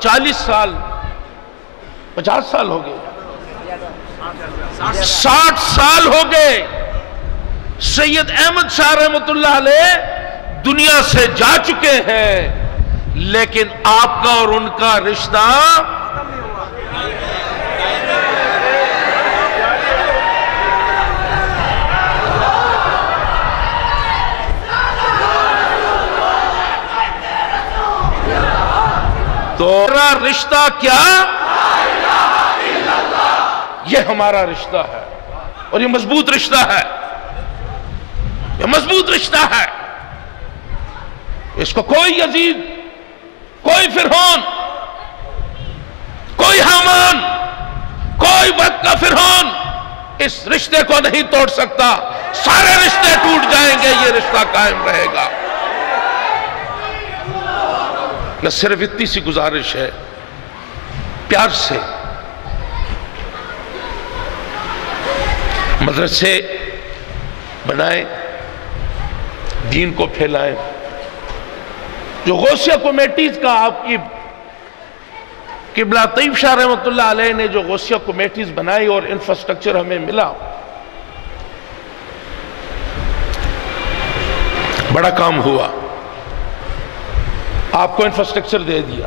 40 سال 50 سال ہو گئے، 60 سال ہو گئے، سید احمد شاہ رحمت اللہ علیہ دنیا سے جا چکے ہیں، لیکن آپ کا اور ان کا رشتہ تو رشتہ کیا؟ یہ ہمارا رشتہ ہے، اور یہ مضبوط رشتہ ہے، یہ مضبوط رشتہ ہے۔ اس کو کوئی یزید، کوئی فرعون، کوئی حامان، کوئی وقت کا فرعون اس رشتے کو نہیں توڑ سکتا۔ سارے رشتے ٹوٹ جائیں گے، یہ رشتہ قائم رہے گا۔ نہ صرف اتنی سی گزارش ہے، پیار سے مدرسے بنائیں، دین کو پھیلائیں۔ جو غوثیہ کمیٹیز کا آپ کی قبلہ طیب شاہ رحمت اللہ علیہ نے جو غوثیہ کمیٹیز بنائی اور انفراسٹرکچر ہمیں ملا، بڑا کام ہوا۔ آپ کو انفراسٹرکچر دے دیا،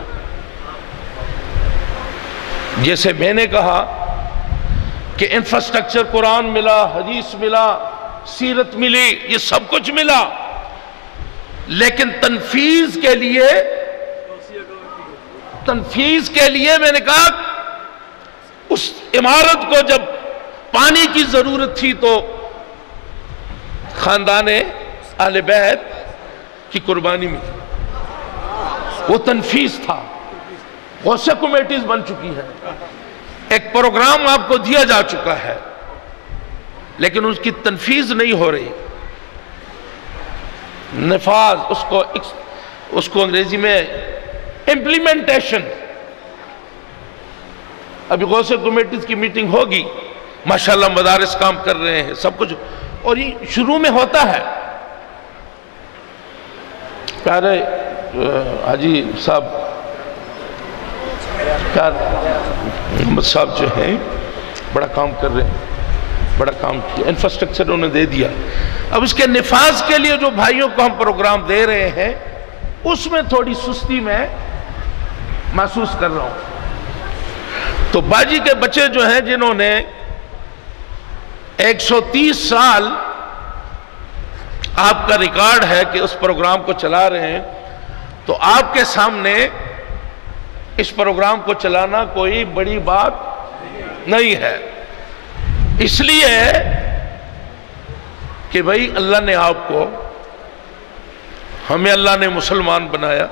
جیسے میں نے کہا کہ انفراسٹرکچر قرآن ملا، حدیث ملا، سیرت ملی، یہ سب کچھ ملا، لیکن تنفیذ کے لیے میں نے کہا اس عمارت کو جب پانی کی ضرورت تھی تو خاندان اہل بیت کی قربانی میں وہ تنفیذ تھا۔ غوثیہ کمیٹیز بن چکی ہے، ایک پروگرام آپ کو دیا جا چکا ہے، لیکن اس کی تنفیذ نہیں ہو رہی، نفاذ، اس کو انگریزی میں امپلیمنٹیشن۔ ابھی غوثیہ کمیٹیز کی میٹنگ ہوگی، ماشاءاللہ مدارس کام کر رہے ہیں، سب کچھ، اور یہ شروع میں ہوتا ہے۔ پیارے حاجی صاحب، محمد صاحب جو ہیں بڑا کام کر رہے ہیں، بڑا کام کیا، انفراسٹرکچر انہوں نے دے دیا. اب اس کے نفاذ کے لیے جو بھائیوں کو ہم پروگرام دے رہے ہیں اس میں تھوڑی سستی میں محسوس کر رہا ہوں. تو باجی کے بچے جو ہیں جنہوں نے 130 سال آپ کا ریکارڈ ہے کہ اس پروگرام کو چلا رہے ہیں، تو آپ کے سامنے اس پروگرام کو چلانا کوئی بڑی بات نہیں ہے. اس لیے کہ بھئی اللہ نے آپ کو، ہمیں اللہ نے مسلمان بنایا،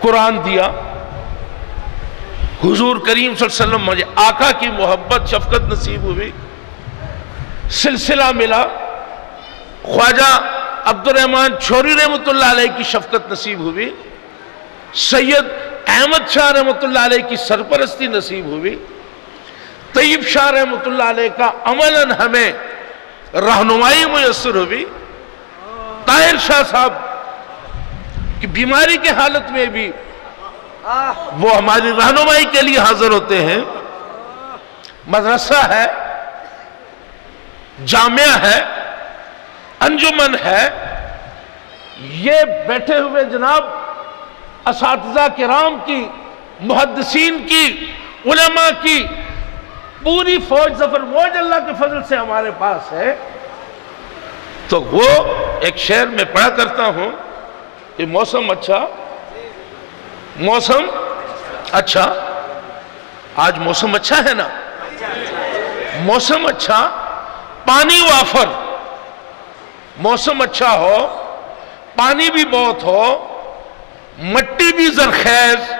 قرآن دیا، حضور کریم صلی اللہ علیہ وسلم مجھے آقا کی محبت شفقت نصیب ہوئی، سلسلہ ملا، خواجہ عبد الرحمن چھوری رحمۃ اللہ علیہ کی شفقت نصیب ہوئی، سید احمد شاہ رحمۃ اللہ علیہ کی سرپرستی نصیب ہوئی، طیب شاہ رحمۃ اللہ علیہ کا عملاً ہمیں رہنمائی میسر ہوئی، طاہر شاہ صاحب کی بیماری کے حالت میں بھی وہ ہماری رہنمائی کے لیے حاضر ہوتے ہیں. مدرسہ ہے، جامعہ ہے، انجمن ہے، یہ بیٹھے ہوئے جناب اساتذہ کرام کی، محدثین کی، علماء کی پوری فوج، ظفر فوج اللہ کے فضل سے ہمارے پاس ہے. تو وہ ایک شعر میں پڑھا کرتا ہوں کہ موسم اچھا، موسم اچھا، آج موسم اچھا ہے نا، موسم اچھا، پانی وافر، موسم اچھا ہو، پانی بھی بہت ہو، مٹی بھی زرخیز،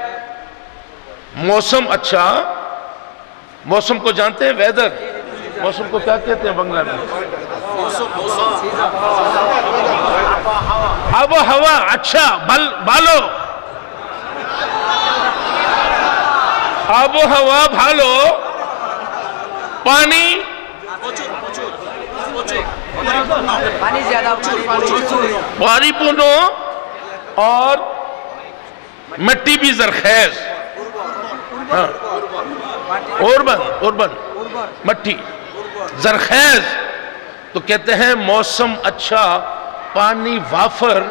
موسم اچھا. موسم کو جانتے ہیں؟ ویدر، موسم کو کیا کہتے ہیں بنگلہ میں؟ آب و ہوا اچھا، بھالو، آب و ہوا بھالو، پانی پانی پونو، اور مٹی بھی زرخیز. ہاں، اربن مٹی زرخیز. تو کہتے ہیں موسم اچھا، پانی وافر،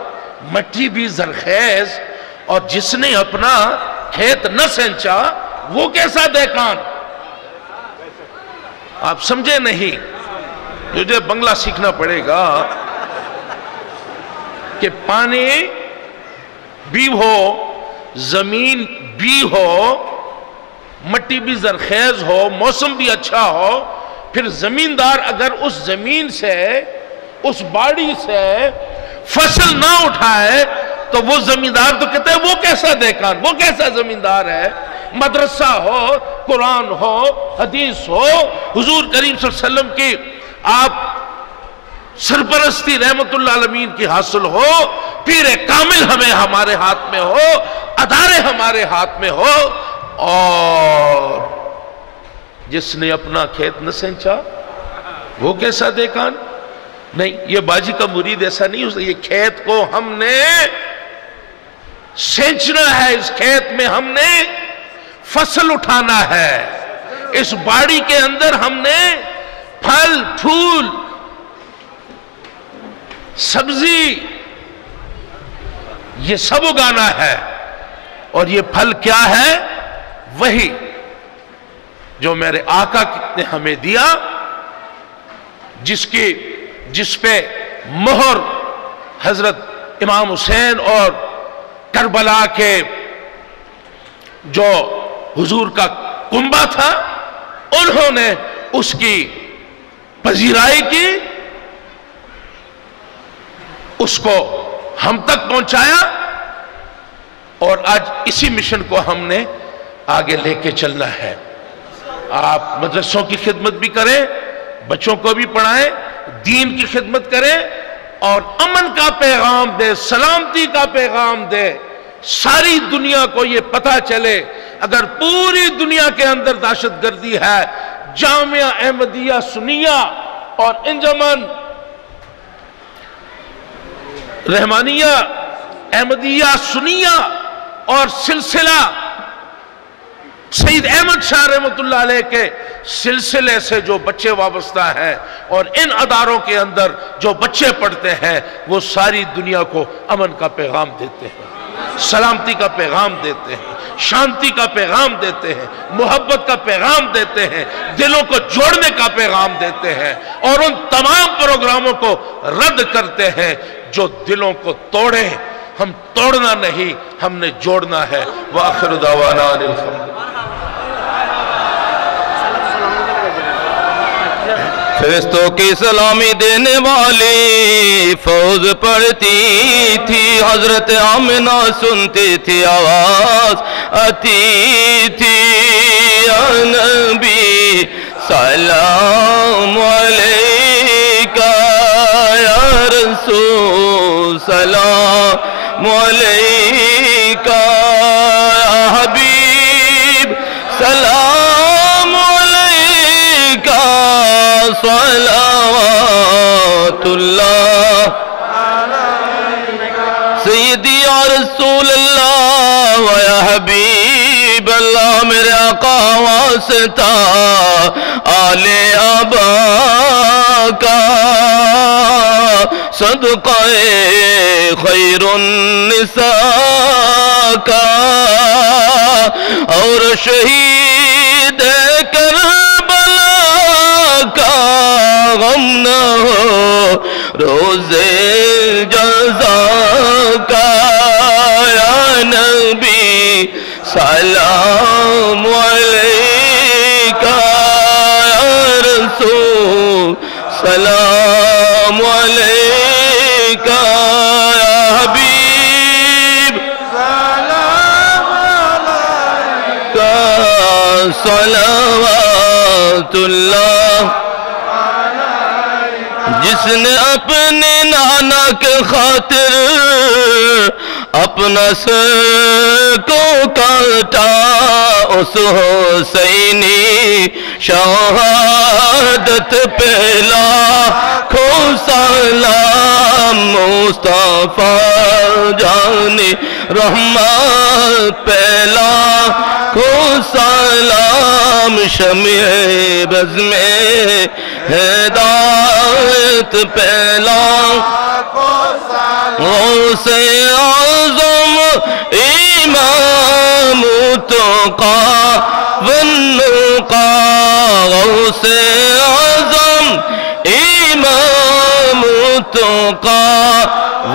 مٹی بھی زرخیز، اور جس نے اپنا کھیت نہ سینچا وہ کیسا دہقان. آپ سمجھے نہیں، مجھے بنگلہ سیکھنا پڑے گا کہ پانی بھی ہو، زمین بھی ہو، مٹی بھی زرخیز ہو، موسم بھی اچھا ہو، پھر زمیندار اگر اس زمین سے، اس باڑی سے فصل نہ اٹھائے تو وہ زمیندار تو کہتے ہیں وہ کیسا دہقان، وہ کیسا زمیندار ہے. مدرسہ ہو، قرآن ہو، حدیث ہو، حضور کریم صلی اللہ علیہ وسلم کی آپ سرپرستی رحمت اللہ عالمین کی حاصل ہو، پیر کامل ہمیں ہمارے ہاتھ میں ہو، ادارے ہمارے ہاتھ میں ہو، اور جس نے اپنا کھیت نہ سینچا وہ کیسا دہقان. نہیں، یہ باجی کا مرید ایسا نہیں ہو سکتا. یہ کھیت کو ہم نے سینچنا ہے، اس کھیت میں ہم نے فصل اٹھانا ہے، اس باڑی کے اندر ہم نے پھل پھول سبزی یہ سب اگانا ہے. اور یہ پھل کیا ہے؟ وہی جو میرے آقا نے ہمیں دیا، جس پہ مہر حضرت امام حسین اور کربلا کے جو حضور کا کنبہ تھا، انہوں نے اس کی پذیرائی کی، اس کو ہم تک پہنچایا، اور آج اسی مشن کو ہم نے آگے لے کے چلنا ہے. آپ مدرسوں کی خدمت بھی کریں، بچوں کو بھی پڑھائیں، دین کی خدمت کریں، اور امن کا پیغام دے، سلامتی کا پیغام دے. ساری دنیا کو یہ پتہ چلے اگر پوری دنیا کے اندر دہشت گردی ہے، جامعہ احمدیہ سنیہ اور انجمن رحمانیہ احمدیہ سنیہ اور سلسلہ سید احمد شاہ رحمۃ اللہ علیہ کے سلسلے سے جو بچے وابستہ ہیں اور ان اداروں کے اندر جو بچے پڑھتے ہیں وہ ساری دنیا کو امن کا پیغام دیتے ہیں، سلامتی کا پیغام دیتے ہیں، شانتی کا پیغام دیتے ہیں، محبت کا پیغام دیتے ہیں، دلوں کو جوڑنے کا پیغام دیتے ہیں، اور ان تمام پروگراموں کو رد کرتے ہیں جو دلوں کو توڑیں۔ ہم توڑنا نہیں، ہم نے جوڑنا ہے۔ وآخر دعوانا ان الحمد۔ فرشتوں کی سلامی دینے والی فوج پڑھتی تھی، حضرت آمنہ سنتی تھی، آواز آتی تھی، یا نبی سلام علیکہ، یا رسول سلام علیکہ، یا حبیب سلام علیکہ، صلوات اللہ سیدی یا رسول اللہ و یا حبیب اللہ، میرے آقا واسطہ آل آبا کا، صدقہ خیر النساء کا، اور شہید کربلا کا غم نہ ہو روز جزا کا، یا نبی سلام علیکہ، یا رسول سلام علیکہ، یا حبیب سلام علیکہ، صلوات اللہ۔ جس نے اپنے نانا کے خاطر اپنا سر کو کاٹا، اس حسینی شہادت پہ لاکھوں سلام، مصطفیٰ جان رحمت پہ لاکھوں سلام، شمع بز میں ہدایت پہ لاکھوں سلام، غوث اعظم امام تقی والنقی، غوث اعظم امام تقی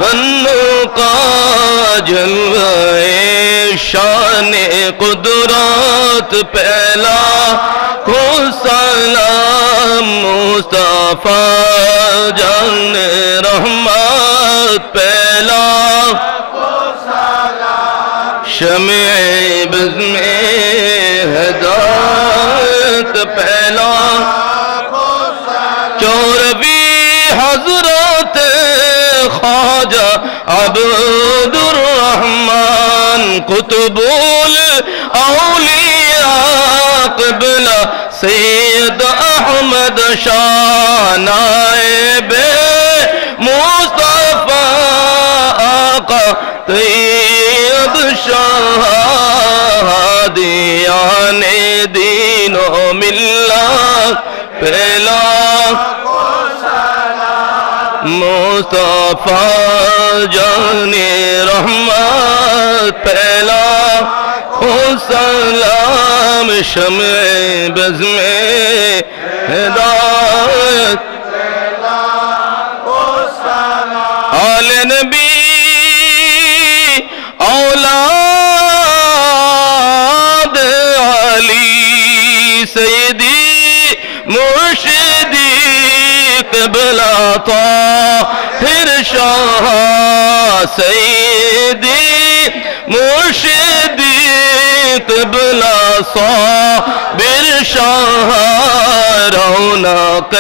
والنقی، جلوہ شان قدرت پہ لاکھوں سلام، مصطفیٰ جان رحمت پہ لاکھوں سلام، شمع بز میں ہدایت پہ لاکھوں سلام، چوروی حضرت خواجہ عبد الرحمن، قطب الاولیاء قبلہ سید احمد شاہ، نائب مصطفیٰ آقا طیب شاہ، ہادیان دین و ملت پہ لاکھوں سلام، مصطفیٰ جان رحمت پہ لاکھوں سلام، شمع بز میں ہدایت پہ لاکھوں سلام، آل نبی اولاد علی، سیدی مرشدی قبلہ طاہر شاہ، سیدی مرشدی قبلہ صابر شاہ، رونق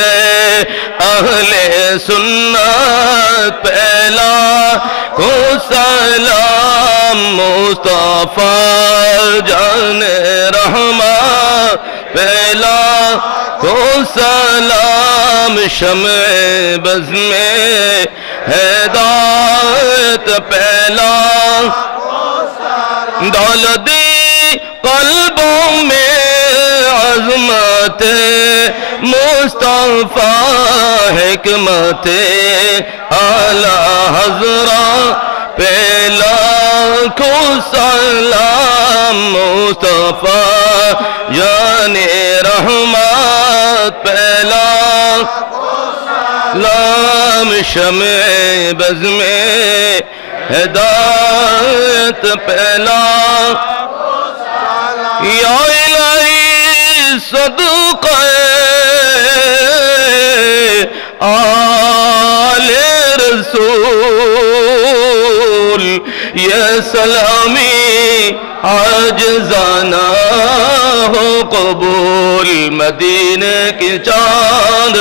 اہل سنت پہ لاکھوں سلام، مصطفیٰ جان رحمت پہ لاکھوں سلام، شمع بز میں ہدایت پہ لاکھوں سلام، دولت قلبوں میں عظمت مصطفیٰ حکمت اعلی حضرت پہ لاکھوں سلام مصطفیٰ یعنی رحمت پہ لاکھوں سلام شمع بز میں ہدایت پہ لاکھوں سلام یا الہی صدقہ آل رسول یہ سلامی عاجزانہ ہو قبول مدینہ کی چاند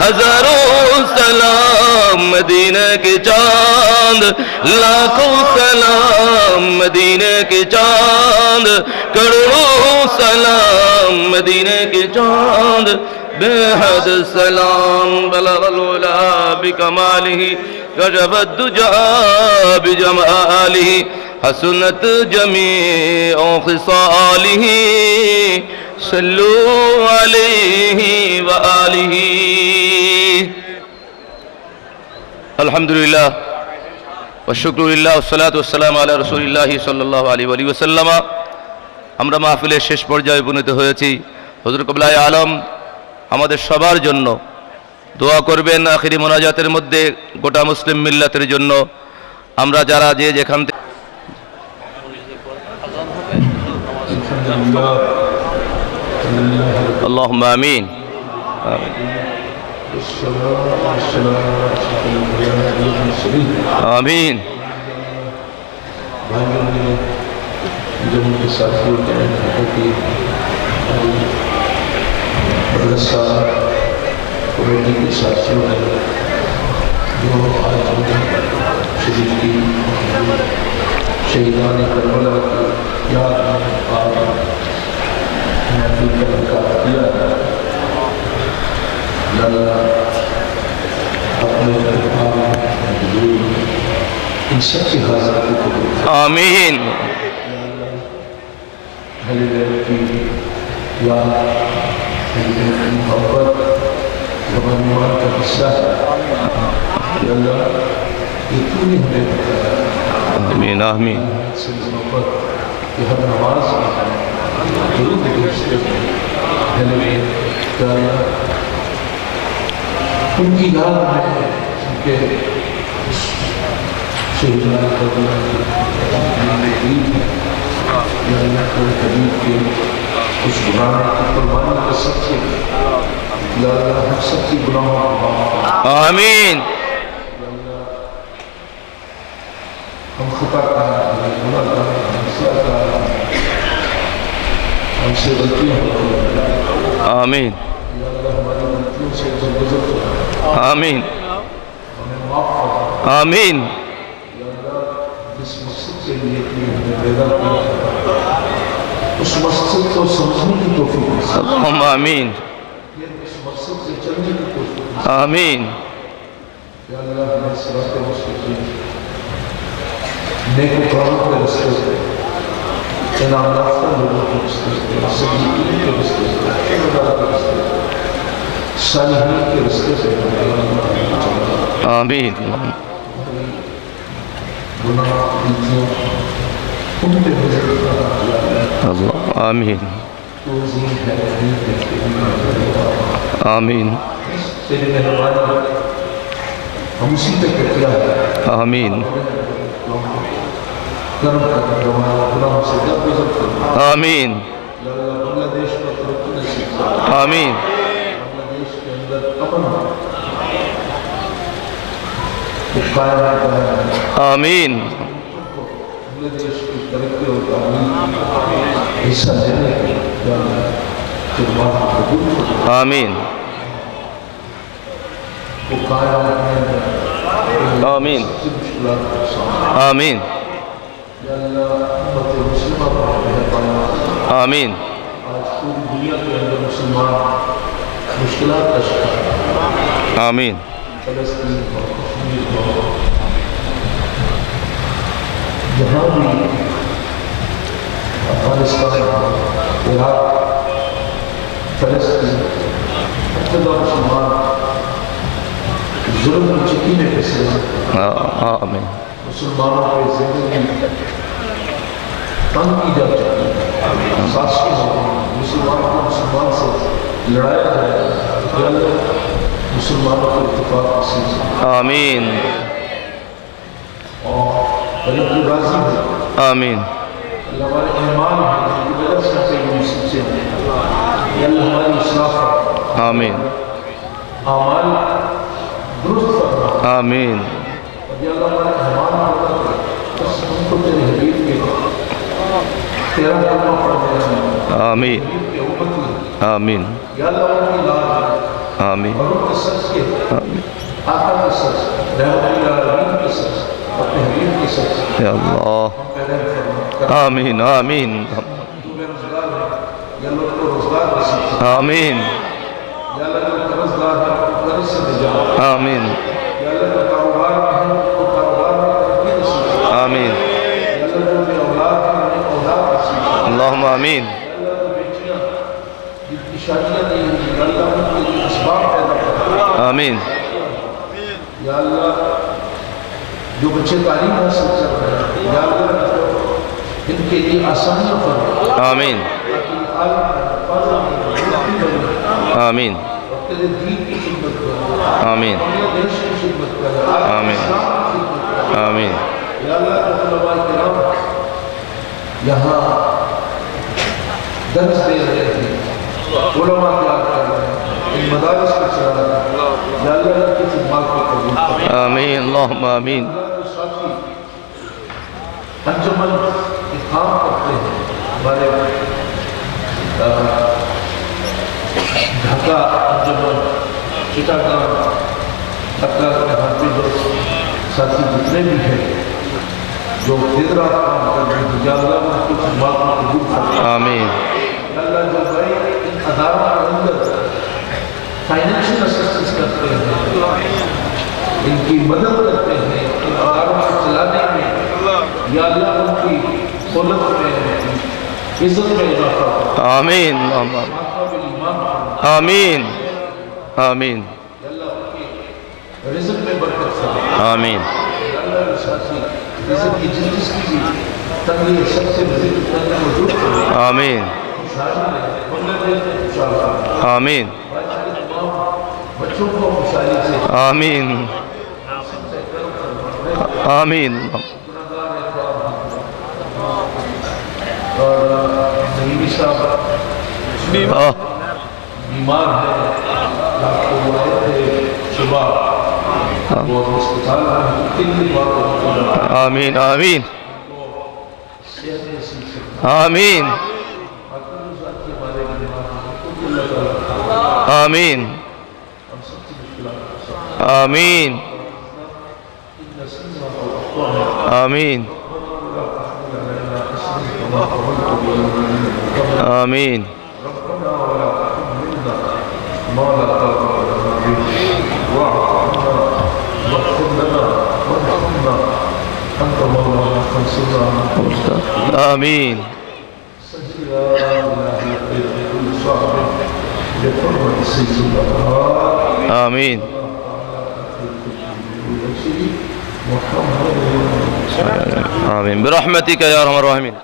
ہزاروں سلام مدینہ کی چاند لاکھوں سلام مدینہ کی چاند کروڑوں سلام مدینہ کی چاند بے حد سلام بلغ العلا بکمالہ کشف الدجا بجمالہ حسنت جمیع خصالہ صلو علیہ وآلہ. الحمدللہ والشکر للہ والصلاة والسلام علی رسول اللہ صلی اللہ علیہ وآلہ وسلم. আমরা মাহফিলের শেষ পর্যায়ে উপনীত হয়েছি. হুজুর কিবলায়ে আলম আমাদের সবার জন্য দোয়া করবেন আখিরি মোনাজাতের মধ্যে গোটা মুসলিম মিল্লাতের জন্য. আমরা যারা যে যেখান থেকে আল্লাহুম্মা আমিন آمین. جو ان کے ساتھیوں کے کی مدرسہ کمیٹی کے ساتھیوں نے جو آج شریف کی شہیدان کربلا کی یاد میں آج محفل کا انعقاد کیا ہے. اللہ اپنے دربار میں ان سب کی حاضری کو آمین. اہل بیت کی یاد اہل بیت کی محبت زبان کا حصہ ہے. یا اللہ یہ تو نے ہمیں بتایا آمین آمین. سے محبت یہ ہر نماز میں ضرور دوسرے میں اہل بیت. یا اللہ ان کی یاد میں ان کے شہیدان کربلا کی عید ہے. یا اللہ کوئی حبیب کے اس گناہ کی قربانی کا سب سے یا اللہ ہم سب کی گناہوں کو معاف کر. آمین. ہم خطا کر ہم گناہ کر ہم سیاہ کر ہم سے غلطیاں ہوتی ہیں. آمین یا اللہ ہماری غلطیوں سے درگزر کر آمین ہمیں معاف کر. آمین. یا اللہ جس مقصد کے لیے کہ ہمیں پیدا کیا اس مقصد کو سمجھنے کی توفیق دے. اللہم آمین اس مقصد سے چلنے کی توفیق دے. آمین. یا اللہ ہمیں صراط مستقیم نیک کاموں کے راستے سے انعام یافتہ لوگوں کے راستے سے صدیقین کے راستے سے شہداء کے راستے سے صالحین کے راستے سے آمین. گناہ غلطیوں ان پہ نظر اللہ آمین توزین ہے آمین تیری مہربانی ہم اسی تک کیا ہے. آمین کرم کر ہمارا گناہوں سے درگزر کر. آمین یا اللہ بنگلہ دیش کو ترقی نصیب کر. آمین بنگلہ دیش کے اندر امن کو قائم کرنا ہے. آمین بنگلہ دیش کی ترقی اور تعمیر حصہ لینے کے یا اللہ خدمات کو قبول کر. آمین وہ قائم رکھنے میں آمین سب مشکلات کا سامنا. آمین یا اللہ امت مسلمہ پر مہربانی. آمین آج پوری دنیا کے اندر مسلمان مشکلات کا شکار ہیں. آمین فلسطین ہو کشمیر ہو جہاں بھی افغانستان، عراق، فلسطین، ابتدا مسلمان ظلم کی چکی میں پھنسے ہیں۔ آمین مسلمانوں کی زندگی تنگ کی جا چکی ہے، سازشیں ہو رہی ہیں، مسلمانوں کو مسلمان سے لڑایا جائے گا، یا اللہ مسلمانوں کو اتفاق نصیب سے، آمین اور غریب کی راضی ہے، آمین اللہ ہمارے ایمان ہیں جن کی وجہ سے ہم سے یہ مصیبت سے ہیں، یا اللہ ہماری اصلاح فرما، آمین اعمال درست فرما، آمین اور یا اللہ ہمارے ایمان ہوتا ہے بس ہم کو تیرے حبیب کے تیرا کلمہ پڑھنے ہیں، آمین حبیب کے امتی ہیں، آمین یا اللہ ان کی لاج ہے آمین اور ان کے سچ کے آقا کے سچ، رحمت العالمین کے سچ، اپنے حبیب کے سچ یا اللہ ہم پیدا فرما، آمین آمین تو بے روزگار ہے یا اللہ کو روزگار نصیب سے، آمین یا اللہ جو قرضدار ہے ان کو قرض سے نجات، آمین یا اللہ جو کاروبار میں ہے ان کو کاروبار میں ترقی نصیب سے، آمین یا اللہ جو بے اولاد ہے انہیں اولاد نصیب سے، اللہم آمین یا اللہ جو بیٹیاں جن کی شادیاں نہیں ہوئی یا اللہ ان کے لیے اسباب پیدا کرنا، آمین یا اللہ جو بچے تعلیم حاصل کر رہے ہیں یا اللہ ان کے لیے آسانیاں فرما، آمین تاکہ عالم فاضل آمین اور تیرے دین کی خدمت کرے، آمین اپنے دیش کی خدمت کرے، عالم آمین اسلام کی خدمت کرے، آمین یا اللہ علماء کرام یہاں درس دے رہے ہیں، علماء تیار کر رہے ہیں، ان مدارس کو چلا رہے ہیں، یا اللہ ان کی خدمات کو قبول کرے، آمین اللہم آمین ساتھی انجمن کے کام کرتے ہیں، ہمارے ڈھاکہ انجمن، چٹاگان، ڈھاکہ کے ہاتھی دوست ساتھی جتنے بھی ہیں جو دیر رات کام کر رہے ہیں، یا اللہ ان کی خدمات کو قبول کرے، آمین یا اللہ جو بھائی ان اداروں کے اندر فائنینشیل اسسٹنس کرتے ہیں، ان کی مدد کرتے ہیں، ان اداروں کو چلانے میں، یا اللہ ان کی دولت میں عزت میں اضافہ کرے، آمین اللہم آمین خاتمہ بالایمان فرما، آمین آمین یا اللہ ان کے رزق میں برکت فرما، آمین یا اللہ ان ساتھی رزق کی جس کی بھی تنگی ہے سب سے مزید تنگی کو دور کرے، آمین خوشحالی میں بنگلہ دیش میں خوشحال فرما، آمین بھائی کے تمام بچوں کو خوشحالی سے آمین آمین اور نبی صاحب بیمار ہیں، آپ کو بلائے تھے صبح وہ ہسپتال میں تین دن بعد آمین آمین صحت نصیب سے آمین آمین آمین آمین آمین ربنا ولا تحملنا ما لا طاقة لنا به واعف عنا واغفر لنا وارحمنا أنت مولانا فانصرنا على القوم الكافرين. آمين سجل لا إله إلا كل صعب بحرمة سيد الأبرار آمين محمد آمين برحمتك يا أرحم الراحمين.